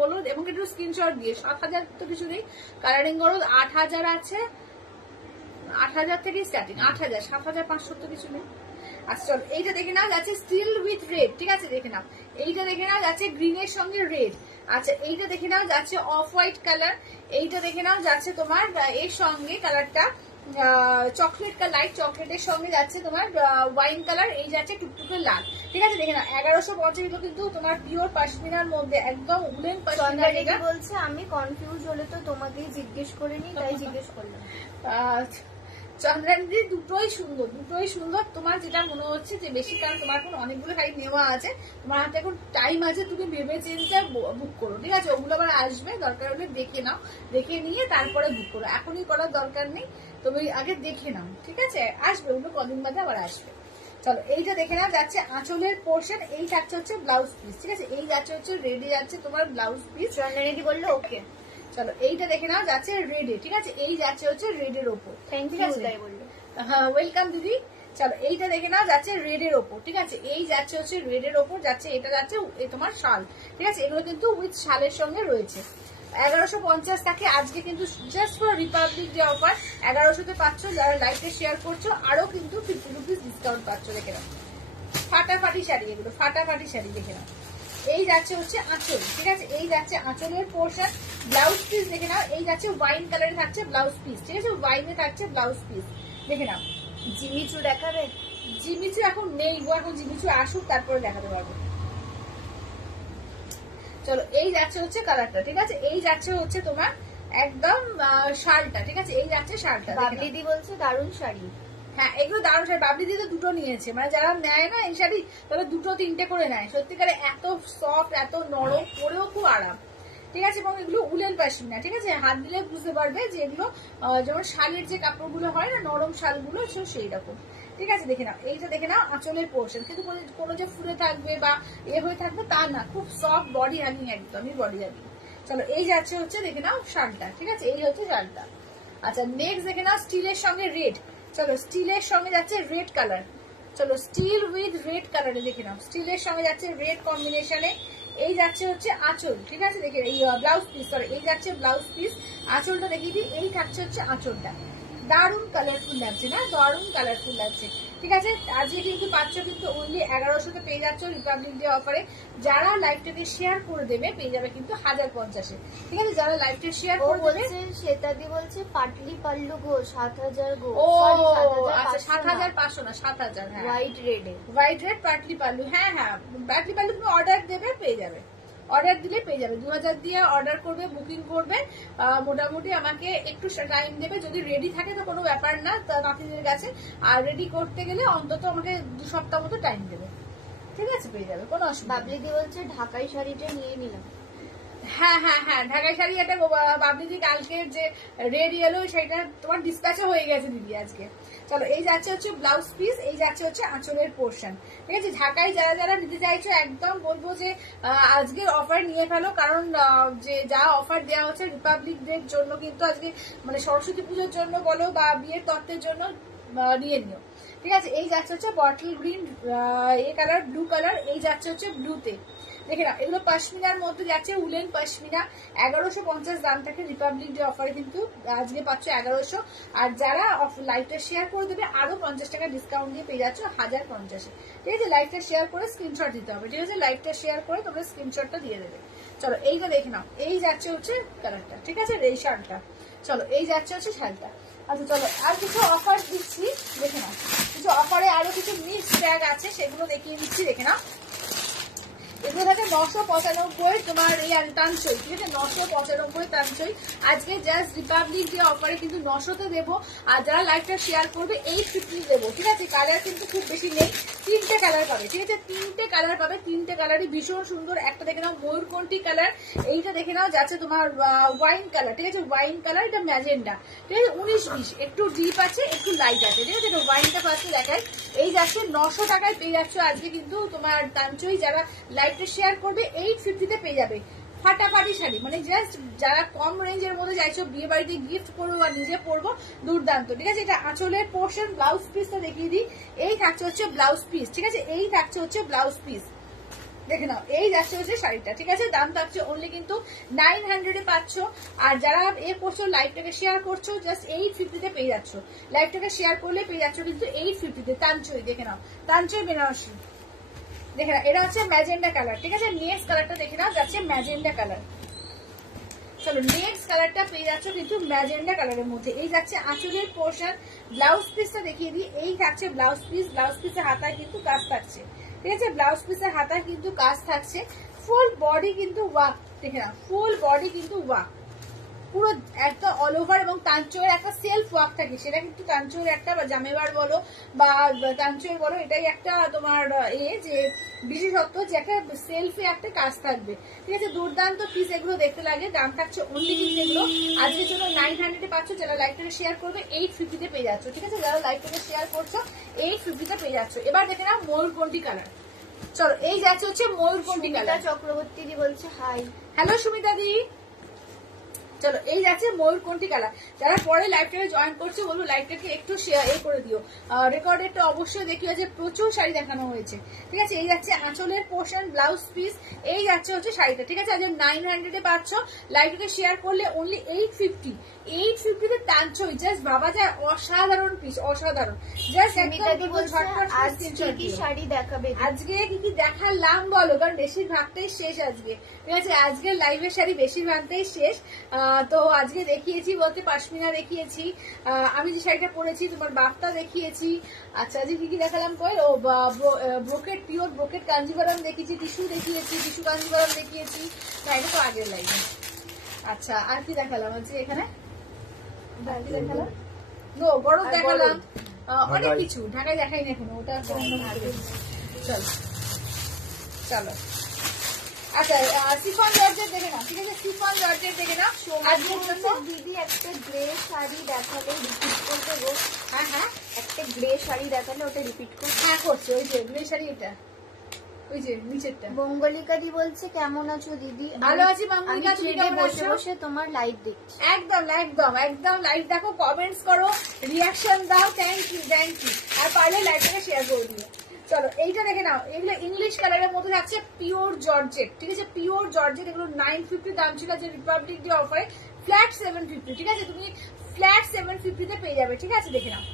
বলো, এবং একটু স্ক্রিনশট দিয়ে। 7000 তো কিছু নেই, কালারিং গরজ 8000 আছে, 8000 থেকে স্টার্টিং, 8000, 7500 তো কিছু নেই। আচ্ছা চলো এইটা দেখে নাও, যাচ্ছে স্টিল উইথ রেড, ঠিক আছে, দেখে নাও। এইটা দেখে নাও, যাচ্ছে গ্রিনের সঙ্গে রেড। আচ্ছা এইটা দেখে নাও, যাচ্ছে অফ হোয়াইট কালার। এইটা দেখে নাও, যাচ্ছে তোমার এর সঙ্গে কালারটা চকলেট কালার, লাইট চকলেটের সঙ্গে যাচ্ছে তোমার ওয়াইন কালার, এই যাচ্ছে টুকটুকে লাল, ঠিক আছে, দেখে নাও। 1150 কিন্তু তোমার পিওর পাশমিনার মধ্যে, একদম উলেন পাশমিনা। বলছে আমি কনফিউজ হলে তো তোমাকেই জিজ্ঞেস করে নি, তাই জিজ্ঞেস করলাম। চন্দ্রানী দুটোই সুন্দর, দুটোই সুন্দর, তোমার যেটা মনে হচ্ছে যে বেশি, কারণ তোমার এখন অনেকগুলো শাড়ি নেওয়া আছে, তোমার হাতে এখন টাইম আছে, তুমি ভেবে চিন্তে বুক করো, ঠিক আছে। ওগুলো আবার আসবে, দরকার হলে দেখে নাও, দেখে নিয়ে তারপরে বুক করো, এখনই করার দরকার নেই, তুমি আগে দেখে নাও, ঠিক আছে, আসবে ওগুলো কদিন বাদে আবার আসবে। চলো এইটা দেখে নাও, যাচ্ছে আঁচলের পোর্শন, এই যাচ্ছে হচ্ছে ব্লাউজ পিস, ঠিক আছে, এই যাচ্ছে হচ্ছে রেডি যাচ্ছে তোমার ব্লাউজ পিস। চন্দ্রানী বললো ওকে। চলো এইটা দেখে নাও, যাচ্ছে রেডে, ঠিক আছে, এই যাচ্ছে হচ্ছে রেডের ওপর, ঠিক আছে, হ্যাঁ ওয়েলকাম দিদি। চলো এইটা দেখে নাও, যাচ্ছে রেডের ওপর, ঠিক আছে, এই যাচ্ছে হচ্ছে রেডের ওপর যাচ্ছে, এটা যাচ্ছে তোমার শাল, ঠিক আছে, এগুলো কিন্তু উইথ শালের সঙ্গে রয়েছে। 1150 থাকে, আজকে কিন্তু just for Republic Day offer 1100-তে পাচ্ছ। যারা লাইভে শেয়ার করছো আরো কিন্তু 50 রুপিস ডিসকাউন্ট পাচ্ছ, দেখে নাও। ফাটাফাটি শাড়ি, এগুলো ফাটাফাটি শাড়ি, দেখে নাও। এই যাচ্ছে হচ্ছে আঁচল, ঠিক আছে, এই যাচ্ছে আঁচলের পোর্শন। ব্লাউজ পিস দেখে নাও, এই যাচ্ছে ওয়াইন কালারে থাকছে ব্লাউজ পিস, ঠিক আছে, ওয়াইনে থাকছে ব্লাউজ পিস, দেখে নাও। জিমিচু দেখাবে? জিমিচু এখন নেই গো, এখন জিমিচু আসুক তারপরে দেখাতে পারবো। চলো এই যাচ্ছে হচ্ছে কালারটা, ঠিক আছে, এই যাচ্ছে হচ্ছে তোমার একদম শালটা, ঠিক আছে, এই যাচ্ছে শালটা। বাবলিদি বলছে দারুণ শাড়ি। হ্যাঁ এগুলো দারুণ শাড়ি, বাবলি দিয়ে তো দুটো নিয়েছে, মানে যারা নেয় না এই শাড়ি তাহলে দুটো তিনটে করে নেয়। সত্যিকারে এত সফট, এত নরম, পরেও খুব আরাম, ঠিক আছে, এবং এগুলো উলেন পাশমিনা, ঠিক আছে, হাত দিলে বুঝতে পারবে যে এগুলো যেমন শালের যে কাপড়গুলো হয় না, নরম শালগুলো, সেই রকম, ঠিক আছে, দেখে নাও। এইটা দেখে নাও আঁচলের পোর্শন, কিন্তু কোনো যে ফুলে থাকবে বা হয়ে থাকবে তা না, খুব সফট বডি হাগিং, একদমই বডি হাগিং। চলো এই যাচ্ছে হচ্ছে দেখে নাও শালটা, ঠিক আছে, এই হচ্ছে শালটা। আচ্ছা নেক্সট দেখে নাও স্টিলের সঙ্গে রেড। চলো স্টিলের সঙ্গে যাচ্ছে রেড কালার, চলো স্টিল উইথ রেড কালারে দেখে নাও, স্টিলের সঙ্গে যাচ্ছে রেড কম্বিনেশনে। এই যাচ্ছে হচ্ছে আঁচল, ঠিক আছে, দেখে এই ব্লাউজ পিস, সরি এই যাচ্ছে ব্লাউজ পিস। আঁচলটা দেখিয়ে দিই, এই থাকছে হচ্ছে আঁচলটা, দারুণ কালারফুল লাগছে না, দারুণ কালারফুল লাগছে, ঠিক আছে। আজকে কিন্তু পাচ্ছ কিন্তু অনলি 1100-তে পেয়ে যাচ্ছ রিপাবলিক ডে অফারে। যারা লাইভটাকে শেয়ার করে দেবে পেয়ে যাবে কিন্তু 1050-এ, ঠিক আছে, যারা লাইভটা শেয়ার করে দেবে। শ্বেতাদি বলছে পাটলি পাল্লু গো 7000 গো। ও আচ্ছা 7500 না 7000, হ্যাঁ হোয়াইট রেডে, হোয়াইট রেড পাটলি পাল্লু, হ্যাঁ হ্যাঁ পাটলি পাল্লু তুমি অর্ডার দেবে পেয়ে যাবে, অর্ডার দিলে পেয়ে যাবে। 2000 দিয়ে অর্ডার করবে, বুকিং করবে, মোটামুটি আমাকে একটু টাইম দেবে, যদি রেডি থাকে তো কোনো ব্যাপার না নাতিদের কাছে, আর রেডি করতে গেলে অন্তত আমাকে 2 সপ্তাহ মতো টাইম দেবে, ঠিক আছে, পেয়ে যাবে, কোনো অসুবিধা। বাবলি দি বলছে ঢাকাই শাড়িটা নিয়ে নিলাম। হ্যাঁ হ্যাঁ হ্যাঁ, ঢাকাই শাড়ি একটা বাবলিদি কালকের যে রেড ইয়েলো সেটা তোমার ডিসপ্যাচও হয়ে গেছে দিদি আজকে। চলো এই যাচ্ছে হচ্ছে ব্লাউজ পিস, এই যাচ্ছে হচ্ছে আঁচলের পোর্শন। ঠিক আছে, ঢাকায় যারা যারা নিতে চাইছো একদম বলবো যে আজকের অফার নিয়ে ফেলো, কারণ যে যা অফার দেওয়া হচ্ছে রিপাবলিক ডের জন্য কিন্তু আজকে মানে সরস্বতী পুজোর জন্য বলো বা বিয়ের তত্ত্বের জন্য নিয়ে নিও। ঠিক আছে, এই যাচ্ছে হচ্ছে বটল গ্রিন এ কালার, ব্লু কালার, এই যাচ্ছে হচ্ছে ব্লুতে। দেখে না, এগুলো পশমিনার মধ্যে যাচ্ছে, উলেন পশমিনা। 1150 দাম থাকে রিপাবলিক ডে অফারে, কিন্তু আজকে পাচ্ছ 1100। আর যারা লাইভটা শেয়ার করে দেবে আরো 50 টাকা ডিসকাউন্ট দিয়ে পেয়ে যাচ্ছ 1050। ঠিক আছে, লাইভটা শেয়ার করে স্ক্রিনশট দিতে হবে। ঠিক আছে, লাইভটা শেয়ার করে তোমরা স্ক্রিনশটটা দিয়ে দেবে। চলো এইটা দেখে নাও, এই যাচ্ছে হচ্ছে কালারটা। ঠিক আছে, এই শার্টটা। চলো এই যাচ্ছে হচ্ছে শার্টটা। আচ্ছা চলো আর কিছু অফার দিচ্ছি, দেখে নাও। কিছু অফারে আরো কিছু মিক্স ব্যাগ আছে, সেগুলো দেখিয়ে দিচ্ছি, দেখে নাও। এগুলো থাকে 995 তোমার এই টানচই। ঠিক আছে, 995 টানচই। আজকে জাস্ট রিপাবলিক ডে অফারে কিন্তু 900তে দেবো। আর যারা লাইভটা শেয়ার করবে 850 দেবো। ঠিক আছে, কালার কিন্তু খুব বেশি নেই, 3টে কালার পাবে। ঠিক আছে, 3টে কালার পাবে, 3টে কালারই ভীষণ সুন্দর। একটা দেখে নাও ময়ূরকণ্ঠী কালার, এইটা দেখে নাও যাচ্ছে তোমার ওয়াইন কালার। ঠিক আছে, ওয়াইন কালার, এটা ম্যাজেন্ডা। ঠিক আছে, 19-20, একটু ডিপ আছে একটু লাইট আছে। ঠিক আছে, এটা ওয়াইনটা ফার্স্টে দেখায়। এই যাচ্ছে 900 টাকায় পেয়ে যাচ্ছ আজকে কিন্তু তোমার টানচই। যারা লাইভটা শেয়ার করবে 850-তে পেয়ে যাবে ফাটাফাটি শাড়ি। মানে জাস্ট যারা কম রেঞ্জের মধ্যে চাইছো বিয়ে বাড়িতে গিফট করবো বা নিজে পরবো, দুর্দান্ত। ঠিক আছে, এটা আঁচলের পোর্শন। ব্লাউজ পিসটা দেখিয়ে দিই, এই থাকছে হচ্ছে ব্লাউজ পিস। ঠিক আছে, এই থাকছে হচ্ছে ব্লাউজ পিস, দেখে নাও। এই যাচ্ছে হচ্ছে শাড়িটা। ঠিক আছে, দাম থাকছে অনলি কিন্তু 900-এ পাচ্ছ। আর যারা এ করছো লাইভটাকে শেয়ার করছো জাস্ট 850-তে পেয়ে যাচ্ছ। লাইভটাকে শেয়ার করলে পেয়ে যাচ্ছ কিন্তু 850-তে। তানচই দেখে নাও, তানচই বেনারসি। দেখে না, এটা হচ্ছে ম্যাজেন্ডা কালার। ঠিক আছে, নেক্সট কালারটা দেখে নাও, যাচ্ছে ম্যাজেন্ডা কালার। চলো নেক্সট কালারটা পেয়ে যাচ্ছ কিন্তু ম্যাজেন্ডা কালারের মধ্যে। এই যাচ্ছে আঁচলের পোর্শন। ব্লাউজ পিসটা দেখিয়ে দিই, এই থাকছে ব্লাউজ পিস। ব্লাউজ পিসের হাতায় কিন্তু কাজ থাকছে। ঠিক আছে, ব্লাউজ পিসের হাতায় কিন্তু কাজ থাকছে। ফুল বডি কিন্তু ওয়ার্ক, দেখে না, ফুল বডি কিন্তু ওয়ার্ক, পুরো একটা অল ওভার। এবং তাঞ্চয়ের একটা সেলফ ওয়ার্ক থাকে, সেটা কিন্তু তাঞ্চয়ের একটা জামেবার বলো বা তাঞ্চয়ের বলো, এটাই একটা তোমার যে বিশেষত্ব যে একটা সেলফে একটা কাজ থাকবে। ঠিক আছে, দুর্দান্ত পিস এগুলো দেখতে লাগে। দাম থাকছে অনলি কিন্তু এগুলো আজকের জন্য 900-এ পাচ্ছ। যারা লাইভটাকে শেয়ার করবে 850-তে পেয়ে যাচ্ছ। ঠিক আছে, যারা লাইভটাকে শেয়ার করছো 850-তে পেয়ে যাচ্ছ। এবার দেখে নাও ময়ূরকণ্ঠী কালার। চলো এই যাচ্ছে হচ্ছে ময়ূরকণ্ঠী কালার। চক্রবর্তী দি বলছে হাই। হ্যালো সুমিতা দি। চলো এই যাচ্ছে ময়ূরকণ্ঠী কালার। যারা পরে লাইভটাকে জয়েন করছে বলবো লাইভটাকে একটু শেয়ার করে দিও, রেকর্ডেরটা অবশ্যই দেখিও যে প্রচুর শাড়ি দেখানো হয়েছে। ঠিক আছে, এই যাচ্ছে আঁচলের পোর্শন, ব্লাউজ পিস, এই যাচ্ছে হচ্ছে শাড়িটা। ঠিক আছে, আজ 900-এ পাচ্ছ। লাইভটাকে শেয়ার করলে অনলি 850-তে টানছই। জাস্ট ভাবা যায় অসাধারণ পিস, অসাধারণ। জাস্ট কি শাড়ি দেখাবে আজকে, কি কি দেখালাম বলো, কারণ বেশিরভাগটাই শেষ আজকে। ঠিক আছে, আজকের লাইভের শাড়ি বেশিরভাগটাই শেষ। তো আজকে দেখিয়েছি বলতে পাশমিনা দেখিয়েছি, আমি যে শাড়িটা পরেছি তোমার বাফটা দেখিয়েছি। আচ্ছা আজকে কি কি দেখালাম কই, ও ব্রোকেট, পিওর ব্রোকেট কাঞ্জিভারাম দেখিয়েছি, টিস্যু দেখিয়েছি, টিস্যু কাঞ্জিভারাম দেখিয়েছি। না এটা তো আগের লাইভে। আচ্ছা আর কি দেখালাম আজকে এখানে, দেখালাম নো বড় দেখালাম, অনেক কিছু। ঢাকায় দেখাই না এখনো, ওটা চলো চলো। আচ্ছা সিফন জর্জেট দেখে নাও। ঠিক আছে, সিফন জর্জেট দেখে নাও। দিদি একটা গ্রে শাড়ি দেখালে রিপিট করবে গো। হ্যাঁ হ্যাঁ, একটা গ্রে শাড়ি দেখালে ওটা রিপিট করবে। হ্যাঁ করছে, ওই যে গ্রে শাড়ি, এটা ওই যে নিচেরটা। বঙ্গলিকা দি বলছে কেমন আছো দিদি? ভালো আছি বঙ্গলিকা, তুমি কেমন বসে আছো? বসে তোমার লাইভ দেখছি। একদম একদম একদম লাইভ দেখো, কমেন্টস করো, রিয়াকশন দাও। Thank you thank you. আর পারলে লাইভটাকে শেয়ার করে দিও। চলো এইটা দেখে নাও, এগুলো ইংলিশ কালারের মধ্যে থাকছে পিওর জর্জেট। ঠিক আছে, পিওর জর্জেট। এগুলো 950 দাম ছিল, যে রিপাবলিক ডে অফারে ফ্ল্যাট 750। ঠিক আছে, তুমি ফ্ল্যাট 750-তে পেয়ে যাবে। ঠিক আছে, দেখে নাও,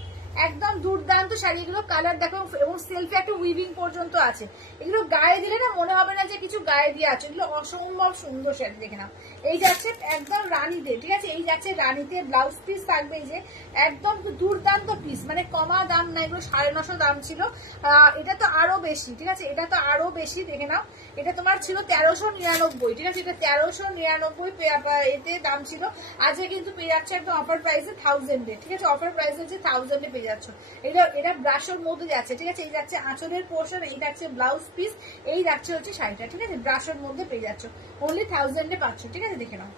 একদম দুর্দান্ত শাড়ি। এগুলো কালার দেখো, এবং সেলফে একটা উইভিং পর্যন্ত আছে। এগুলো গায়ে দিলে না মনে হবে না যে কিছু গায়ে দিয়ে আছে, এগুলো অসম্ভব সুন্দর শাড়ি। দেখে নাও, এই যাচ্ছে একদম রানীতে। ঠিক আছে, এই যাচ্ছে রানীতে। ব্লাউজ পিস থাকবে এই যে, একদম দুর্দান্ত পিস, মানে কমা দাম না, এগুলো 950 দাম ছিল। এটা তো আরো বেশি। ঠিক আছে, এটা তো আরো বেশি। দেখে নাও, এটা তোমার ছিল 1399। ঠিক আছে, এটা 1399 এতে দাম ছিল। আজকে কিন্তু পেয়ে যাচ্ছে একদম অফার প্রাইসে 1000-এ। ঠিক আছে, অফার প্রাইসে যে 1000-এ পেয়ে পেয়ে যাচ্ছ। এটা ব্রাশের মধ্যে যাচ্ছে, ঠিক আছে। এই যাচ্ছে আঁচলের পোর্শন, এই যাচ্ছে ব্লাউজ পিস, এই যাচ্ছে হচ্ছে শাড়িটা, ঠিক আছে। ব্রাশের মধ্যে পেয়ে যাচ্ছ, অনলি 1000 পাচ্ছ, ঠিক আছে। দেখে নাও।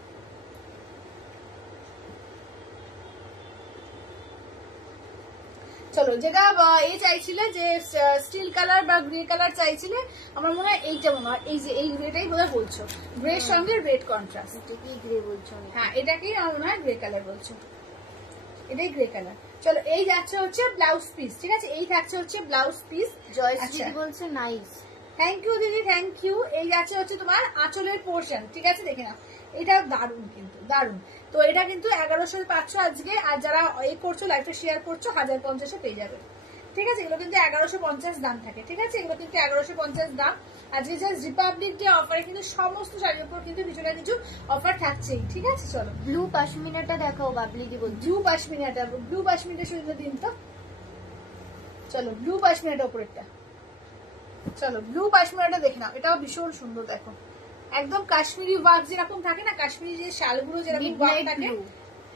চলো, যেটা এই চাইছিলে যে স্টিল কালার বা গ্রে কালার চাইছিলে, আমার মনে হয় এইটা মনে হয়, এই যে এই গ্রেটাই বোধহয় বলছো, গ্রের সঙ্গে রেড কন্ট্রাস্ট। এটা কি গ্রে বলছো? হ্যাঁ, এটাকেই আমার মনে হয় গ্রে কালার বলছো, এটাই গ্রে কালার। চলো, এই যাচ্ছে হচ্ছে ব্লাউজ পিস, ঠিক আছে। এই থাকছে হচ্ছে ব্লাউজ পিস। জয়শ্রী বলছে নাইস, থ্যাংক ইউ দিদি, থ্যাংক ইউ। এই যাচ্ছে হচ্ছে তোমার আঁচলের পোর্শন, ঠিক আছে। দেখে নাও, এটা দারুণ, কিন্তু দারুণ। তো এটা কিন্তু 1100 পাচ্ছ আজকে, আর যারা এই করছো লাইভটা শেয়ার করছো 1050 পেয়ে যাবে, ঠিক আছে। এগুলো কিন্তু 1150 দাম থাকে, ঠিক আছে। এগুলো কিন্তু 1150 দাম। আজকে জাস্ট রিপাবলিক ডে অফারে কিন্তু সমস্ত শাড়ির উপর কিন্তু কিছু না কিছু অফার থাকছেই, ঠিক আছে। চলো, ব্লু পাশমিনাটা দেখাও বাবলি দি বলছে। ব্লু পাশমিনাটা, ব্লু পাশমিনাটা শুধু দিন তো। চলো, ব্লু পাশমিনাটা উপরেরটা, চলো ব্লু পাশমিনাটা দেখে নাও, এটাও ভীষণ সুন্দর। দেখো, একদম কাশ্মীরি ওয়ার্ক যেরকম থাকে না, কাশ্মীরি যে শালগুলো যেরকম ওয়ার্ক থাকে,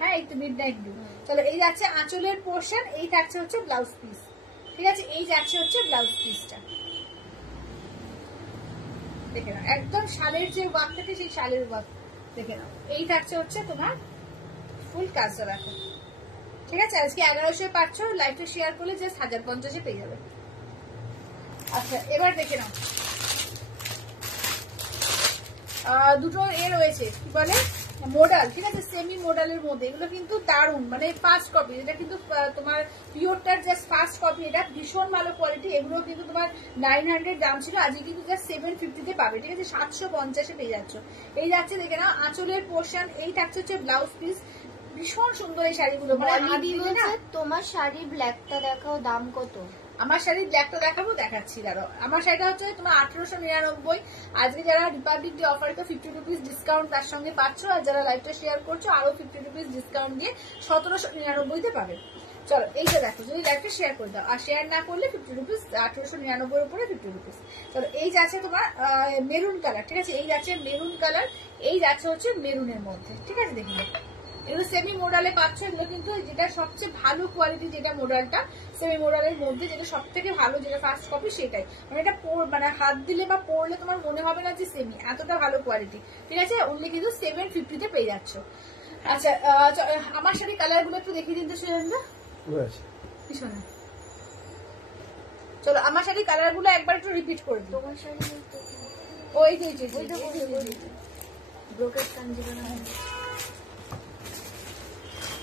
হ্যাঁ একটু মিডনাইট ব্লু। চলো, এই যাচ্ছে আঁচলের পোর্শন, এই থাকছে হচ্ছে ব্লাউজ পিস, ঠিক আছে। এই যাচ্ছে হচ্ছে ব্লাউজ পিসটা, দেখে নাও, একদম শালের যে ওয়ার্ক থাকে সেই শালের ওয়ার্ক, দেখে নাও। এই থাকছে হচ্ছে তোমার ফুল কাজটা, দেখো, ঠিক আছে। আজকে 1100 পাচ্ছ, লাইভটা শেয়ার করলে জাস্ট 1050 পেয়ে যাবে। আচ্ছা, এবার দেখে নাও, দুটো রয়েছে, কি বলে মোডাল, ঠিক আছে, সেমি মোডালের মধ্যে। এগুলো কিন্তু দারুণ, মানে ফার্স্ট কপি, এটা কিন্তু তোমার পিওরটার জাস্ট ফার্স্ট কপি, এটা ভীষণ ভালো কোয়ালিটি। এগুলো কিন্তু তোমার 900 দাম ছিল, আজকে কিন্তু জাস্ট 750 পাবে, ঠিক আছে। 750 পেয়ে যাচ্ছ। এই যাচ্ছে দেখে নাও আঁচলের পোর্শন, এই থাকছে হচ্ছে ব্লাউজ পিস, ভীষণ সুন্দর এই শাড়িগুলো। তোমার শাড়ি ব্ল্যাকটা দেখাও, দাম কত? আমার শাড়ি ব্ল্যাকটা দেখাবো, দেখাচ্ছি দাঁড়াও। আমার শাড়িটা হচ্ছে তোমার 1899। আজকে যারা রিপাবলিক ডে অফারে তো 50 রুপিস ডিসকাউন্ট তার সঙ্গে পাচ্ছ, আর যারা লাইভটা শেয়ার করছো আরো 50 রুপিস ডিসকাউন্ট দিয়ে 1799 পাবে। চলো, এইটা দেখো, যদি লাইভটা শেয়ার করে দাও, আর শেয়ার না করলে 50 রুপিস, 1899 উপরে 50 রুপিস। চলো, এই যাচ্ছে তোমার মেরুন কালার, ঠিক আছে। এই যাচ্ছে মেরুন কালার, এই যাচ্ছে হচ্ছে মেরুনের মধ্যে, ঠিক আছে। দেখুন, এগুলো সেমি মোডালে পাচ্ছ। এগুলো কিন্তু যেটা সবচেয়ে ভালো কোয়ালিটি, যেটা মোডালটা সেমি মোডালের মধ্যে, যেটা সব থেকে ভালো, যেটা ফার্স্ট কপি, সেটাই। মানে এটা মানে হাত দিলে বা পরলে তোমার মনে হবে না যে সেমি, এতটা ভালো কোয়ালিটি, ঠিক আছে। অনলি কিন্তু 750 পেয়ে যাচ্ছ। আচ্ছা, আমার শাড়ি কালার গুলো একটু দেখিয়ে দিন তো সুরেন্দ্র, পিছনে। চলো, আমার শাড়ি কালার গুলো একবার একটু রিপিট করে দিই। তোমার শাড়ি ওই ব্রোকেট কাঞ্জিভারাম।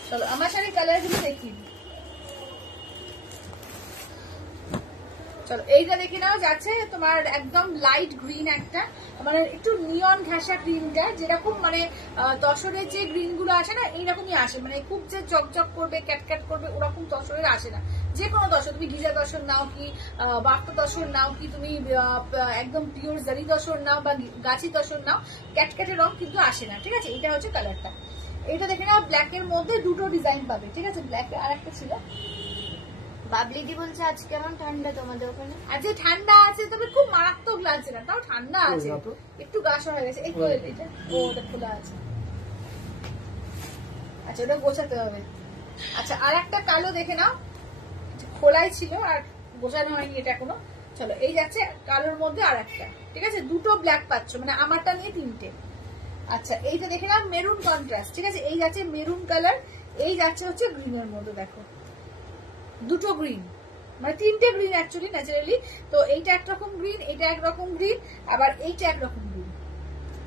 চলো, আমার শাড়ির কালার গুলো দেখি। চলো, এইটা দেখে নাও, যাচ্ছে তোমার একদম লাইট গ্রিন, একটা মানে একটু নিয়ন ঘাসা গ্রিনটা, যেরকম মানে তসরের যে গ্রিন গুলো আসে না, এইরকমই আসে, মানে খুব যে চকচক করবে, ক্যাটক্যাট করবে, ওরকম তসরের আসে না। যে কোনো তসর, তুমি গিজা তসর নাও কি বাফটা তসর নাও কি, তুমি একদম পিওর জারি তসর নাও বা গাছি তসর নাও, ক্যাটক্যাটের রং কিন্তু আসে না, ঠিক আছে। এটা হচ্ছে কালারটা। এটা দেখে নাও, ব্ল্যাক এর মধ্যে দুটো ডিজাইন পাবে, ঠিক আছে। ব্ল্যাক আর একটা ছিল। বাবলিদি বলছে আজ কেমন ঠান্ডা তোমাদের ওখানে? আজকে ঠান্ডা আছে, তবে খুব মারাত্মক লাগছে না, তাও ঠান্ডা আছে, একটু গাছ হয়ে গেছে। এই এটা ওটা খোলা আছে, আচ্ছা ওটা গোছাতে হবে। আচ্ছা, আর একটা কালো দেখে নাও, খোলাই ছিল আর গোছানো হয়নি এটা এখনো। চলো, এই যাচ্ছে কালোর মধ্যে আর একটা, ঠিক আছে। দুটো ব্ল্যাক পাচ্ছ, মানে আমারটা নিয়ে 3টে। আচ্ছা, এইটা দেখে নাও মেরুন কন্ট্রাস্ট, ঠিক আছে। এই যাচ্ছে মেরুন কালার, এই যাচ্ছে হচ্ছে গ্রিনের মধ্যে, দেখো দুটো গ্রিন, মানে 3টে গ্রিন অ্যাকচুয়ালি ন্যাচারালি। তো এইটা একরকম গ্রিন, এটা একরকম গ্রিন, আবার এইটা একরকম গ্রিন,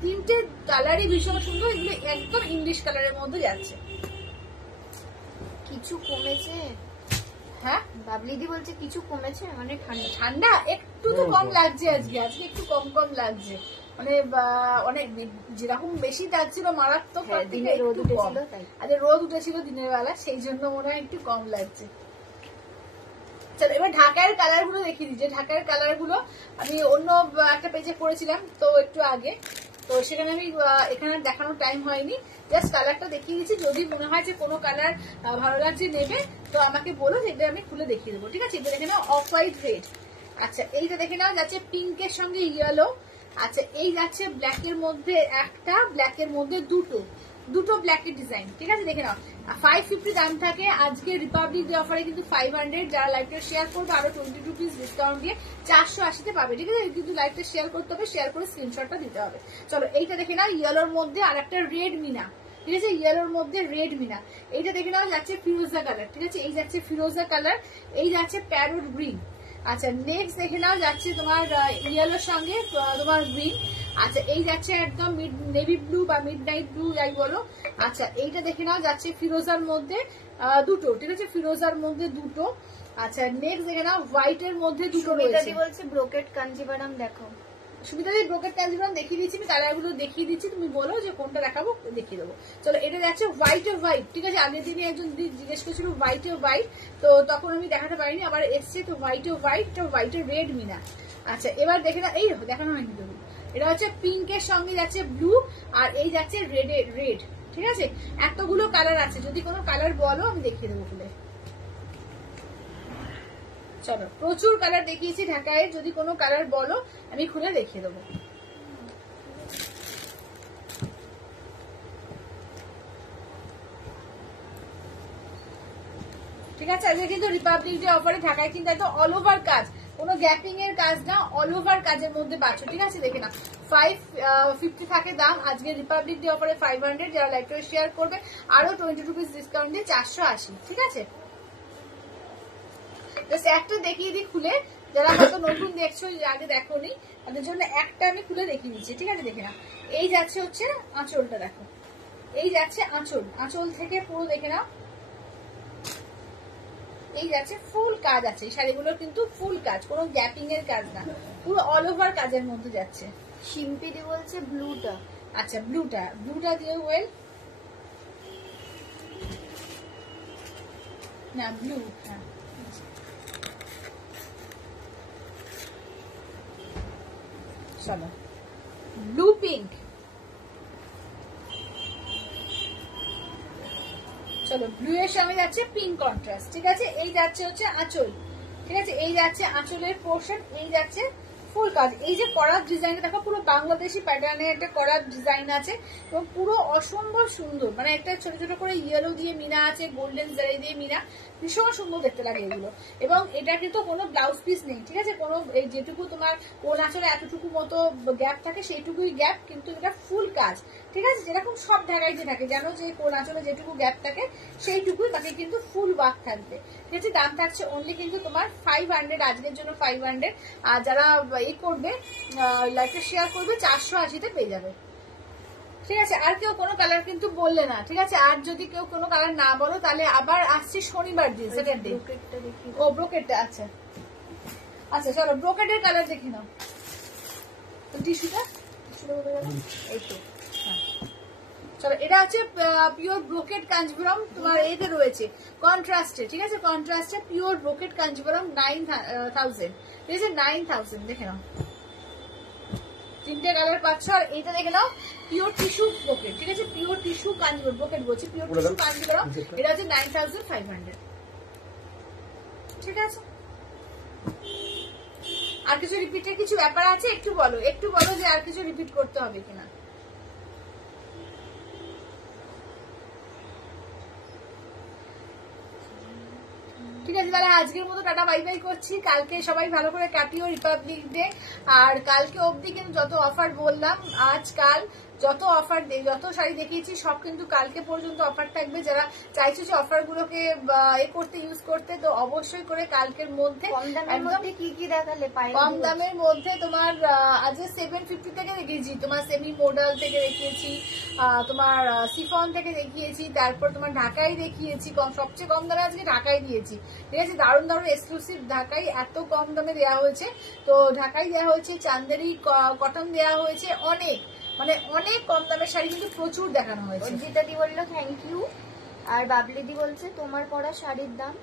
3টে কালারই ভীষণ সুন্দর। এগুলো একদম ইংলিশ কালারের মধ্যে যাচ্ছে। কিছু কমেছে? হ্যাঁ, বাবলিদি বলছে কিছু কমেছে, মানে ঠান্ডা একটু তো কম লাগছে আজকে, একটু কম কম লাগছে, মানে অনেক যেরকম বেশি লাগছিল মারাত্মক, রোদ উঠেছিল, আজকে রোদ উঠেছিল দিনের বেলা, সেই জন্য মনে হয় একটু কম লাগছে। চলো, এবার ঢাকার কালার গুলো দেখিয়ে দিচ্ছি। ঢাকার কালার গুলো আমি অন্য একটা পেজে করেছিলাম তো একটু আগে, তো সেখানে আমি এখানে দেখানোর টাইম হয়নি, জাস্ট কালারটা দেখিয়ে দিচ্ছি। যদি মনে হয় যে কোনো কালার ভালো লাগছে নেবে, তো আমাকে বলো, সেটা আমি খুলে দেখিয়ে দেবো, ঠিক আছে। এটা দেখে নাও অফ হোয়াইট রেড। আচ্ছা, এইটা দেখে নাও যাচ্ছে পিঙ্কের সঙ্গে ইয়েলো। আচ্ছা, এই যাচ্ছে ব্ল্যাকের মধ্যে একটা, ব্ল্যাকের মধ্যে দুটো, দুটো ব্ল্যাকের ডিজাইন, ঠিক আছে দেখে নাও। 550 দাম থাকে, আজকে রিপাবলিক ডে অফারে কিন্তু 500, যারা লাইভটা শেয়ার করবে আরো 20 রুপিস ডিসকাউন্ট দিয়ে 480 পাবে, ঠিক আছে। কিন্তু লাইভটা শেয়ার করতে হবে, শেয়ার করে স্ক্রিনশটটা দিতে হবে। চলো এইটা দেখে নাও, ইয়েলোর মধ্যে আর একটা রেড মিনা, ঠিক আছে, ইয়েলোর মধ্যে রেড মিনা। এইটা দেখে নাও যাচ্ছে ফিরোজা কালার, ঠিক আছে, এই যাচ্ছে ফিরোজা কালার, এই যাচ্ছে প্যারোট গ্রিন। আচ্ছা নেক্সট দেখে নাও যাচ্ছে তোমার ইয়েলোর সঙ্গে তোমার গ্রিন। আচ্ছা এই যাচ্ছে একদম নেভি ব্লু বা মিড নাইট ব্লু যাই বলো। আচ্ছা এইটা দেখে নাও যাচ্ছে ফিরোজার মধ্যে দুটো, ঠিক আছে, ফিরোজার মধ্যে দুটো। আচ্ছা নেক্সট দেখে নাও হোয়াইটের মধ্যে দুটো রয়েছে। বলছে ব্রোকেট কাঞ্জিভারাম দেখো। সুবিধাদি ব্রোকেট কাঞ্জিভারাম দেখিয়ে দিচ্ছি, আমি কালারগুলো দেখিয়ে দিচ্ছি, তুমি বলো যে কোনটা দেখাবো দেখিয়ে দেবো। চলো এটা যাচ্ছে হোয়াইট এ হোয়াইট, ঠিক আছে, আগের দিনে একজন জিজ্ঞেস করেছিল হোয়াইট এ হোয়াইট, তো তখন আমি দেখাতে পারিনি, আবার এসছে তো হোয়াইট এ হোয়াইট, এটা হোয়াইট এ রেড মিনা। আচ্ছা এবার দেখে না, এই দেখানো হয়নি তুমি, এটা হচ্ছে পিঙ্কের সঙ্গে যাচ্ছে ব্লু, আর এই যাচ্ছে রেড, ঠিক আছে। এতগুলো কালার আছে, যদি কোনো কালার বলো আমি দেখিয়ে দেবো খুলে। চলো প্রচুর কালার দেখিয়েছি ঢাকায়, যদি কোনো কালার বলো আমি খুলে দেখিয়ে দেবো। ঠিক আছে, আজকে কিন্তু রিপাবলিক ডে অফারে ঢাকায় কিন্তু একদম অল ওভার কাজ, কোনো গ্যাপিং এর কাজ না, অল ওভার কাজের মধ্যে পাচ্ছ, ঠিক আছে। দেখে না 550 থাকে দাম, আজকে রিপাবলিক ডে অফারে 500, যারা লাইভটা শেয়ার করবে আরো 20 রুপিস ডিসকাউন্ট দিয়ে 480, ঠিক আছে। একটা দেখিয়ে দিই খুলে, যারা হয়তো নতুন দেখছো আগে দেখোনি তাদের জন্য একটা আমি খুলে দেখিয়ে দিচ্ছি, ঠিক আছে। দেখে না এই যাচ্ছে হচ্ছে আঁচলটা, দেখো এই যাচ্ছে আঁচল, আঁচল থেকে পুরো দেখে নাও এই যাচ্ছে ফুল কাজ আছে, এই শাড়িগুলোর কিন্তু ফুল কাজ, কোনো গ্যাপিং এর কাজ না, পুরো অল ওভার কাজের মধ্যে যাচ্ছে। শিম্পিদি বলছে ব্লুটা। আচ্ছা ব্লুটা দিয়ে ওয়েল না ব্লু, হ্যাঁ চলো ব্লু পিঙ্ক, চলো ব্লু এর সঙ্গে যাচ্ছে পিঙ্ক কন্ট্রাস্ট, ঠিক আছে। এই যাচ্ছে হচ্ছে আঁচল, ঠিক আছে, এই যাচ্ছে আঁচলের পোর্শন, এই যাচ্ছে ফুল কাজ। এই যে করার ডিজাইনটা দেখো, পুরো বাংলাদেশি প্যাটার্নে একটা করার ডিজাইন আছে এবং পুরো অসম্ভব সুন্দর, মানে একটা ছোট ছোট করে ইয়েলো দিয়ে মিনা আছে, গোল্ডেন জারি দিয়ে মিনা, ভীষণ সুন্দর দেখতে লাগে এগুলো। এবং এটা কিন্তু কোনো ব্লাউজ পিস নেই, ঠিক আছে, কোনো যেটুকু তোমার কোন আঁচলে এতটুকু মতো গ্যাপ থাকে সেইটুকুই গ্যাপ, কিন্তু এটা ফুল কাজ, ঠিক আছে, যেরকম সব ঢাকায় যে থাকে জানো যে কোন আঁচলে যেটুকু গ্যাপ থাকে সেইটুকুই, বাকি কিন্তু ফুল ওয়ার্ক থাকবে, ঠিক আছে। দাম থাকছে অনলি কিন্তু তোমার 500, আজকের জন্য 500, আর যারা এই করবে লাইভটা শেয়ার করবে 480-তে পেয়ে যাবে, ঠিক আছে। আর কেউ কোনো কালার কিন্তু বললে না, ঠিক আছে, আর যদি কেউ কোনো কালার না বলো তাহলে আবার আসছি শনিবার দিন, সেকেন্ড ডে। ও ব্রোকেটটা, আচ্ছা আচ্ছা চলো ব্রোকেটের কালার দেখে নাও, টিস্যুটা এই তো, চলো এটা হচ্ছে পিওর ব্রোকেট কাঞ্জিভরম, তোমার এইটা রয়েছে কন্ট্রাস্টে, ঠিক আছে, কন্ট্রাস্টে পিওর ব্রোকেট কাঞ্জিভরম 9000, ঠিক আছে, 9000 দেখে নাও, তিনটে কালার পাচ্ছ। আর এইটা দেখে নাও পিওর টিস্যু ব্রোকেট, ঠিক আছে, পিওর টিস্যু কাঞ্জিভরম, ব্রোকেট বলছি, পিওর টিস্যু কাঞ্জিভরম, এটা হচ্ছে 9500, ঠিক আছে। আর কিছু রিপিটের কিছু ব্যাপার আছে, একটু বলো যে আর কিছু রিপিট করতে হবে কিনা। ঠিক আছে, তাহলে আজকের মতো টাটা বাই বাই করছি, কালকে সবাই ভালো করে কাটিও রিপাবলিক ডে। আর কালকে অবধি কিন্তু যত অফার বললাম, আজ কাল যত অফার যত শাড়ি দেখিয়েছি সব কিন্তু কালকে পর্যন্ত অফার থাকবে। যারা চাইছো যে অফার গুলোকে এ করতে ইউজ করতে, তো অবশ্যই করে কালকের মধ্যে কম দামের মধ্যে কি কি দেখালে, কম দামের মধ্যে তোমার আজকে 750 থেকে দেখিয়েছি, তোমার সেমি মডেল থেকে দেখিয়েছি, তোমার সিফন থেকে দেখিয়েছি, তারপর তোমার ঢাকায় দেখিয়েছি, সবচেয়ে কম দামে আজকে ঢাকায় দিয়েছি, ঠিক আছে, দারুণ দারুণ এক্সক্লুসিভ ঢাকাই এত কম দামে দেওয়া হয়েছে, তো ঢাকায় দেওয়া হয়েছে, চান্দেরি কটন দেওয়া হয়েছে, অনেক কম দামের শাড়ি কিন্তু প্রচুর দেখানো হয়েছে। অর্জিতাদি বললো থ্যাংক ইউ, আর বাবলিদি বলছে তোমার পরা শাড়ির দাম,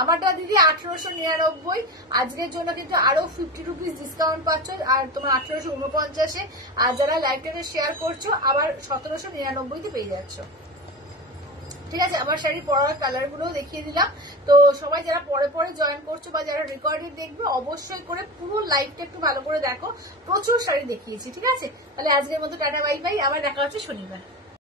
আমারটা দিদি 1899, আজকের জন্য কিন্তু আরো 50 রুপিস ডিসকাউন্ট পাচ্ছ, আর তোমার 1849, আর যারা লাইভটাকে শেয়ার করছো আবার 1799-তে পেয়ে যাচ্ছ, ঠিক আছে। আমার শাড়ির পরার কালার গুলো দেখিয়ে দিলাম, তো সবাই যারা পরে জয়েন করছো বা যারা রেকর্ডে দেখবে অবশ্যই করে পুরো লাইভটা একটু ভালো করে দেখো, প্রচুর শাড়ি দেখিয়েছি, ঠিক আছে। তাহলে আজকের মতো টাটা বাই বাই, আবার দেখা হচ্ছে শনিবার।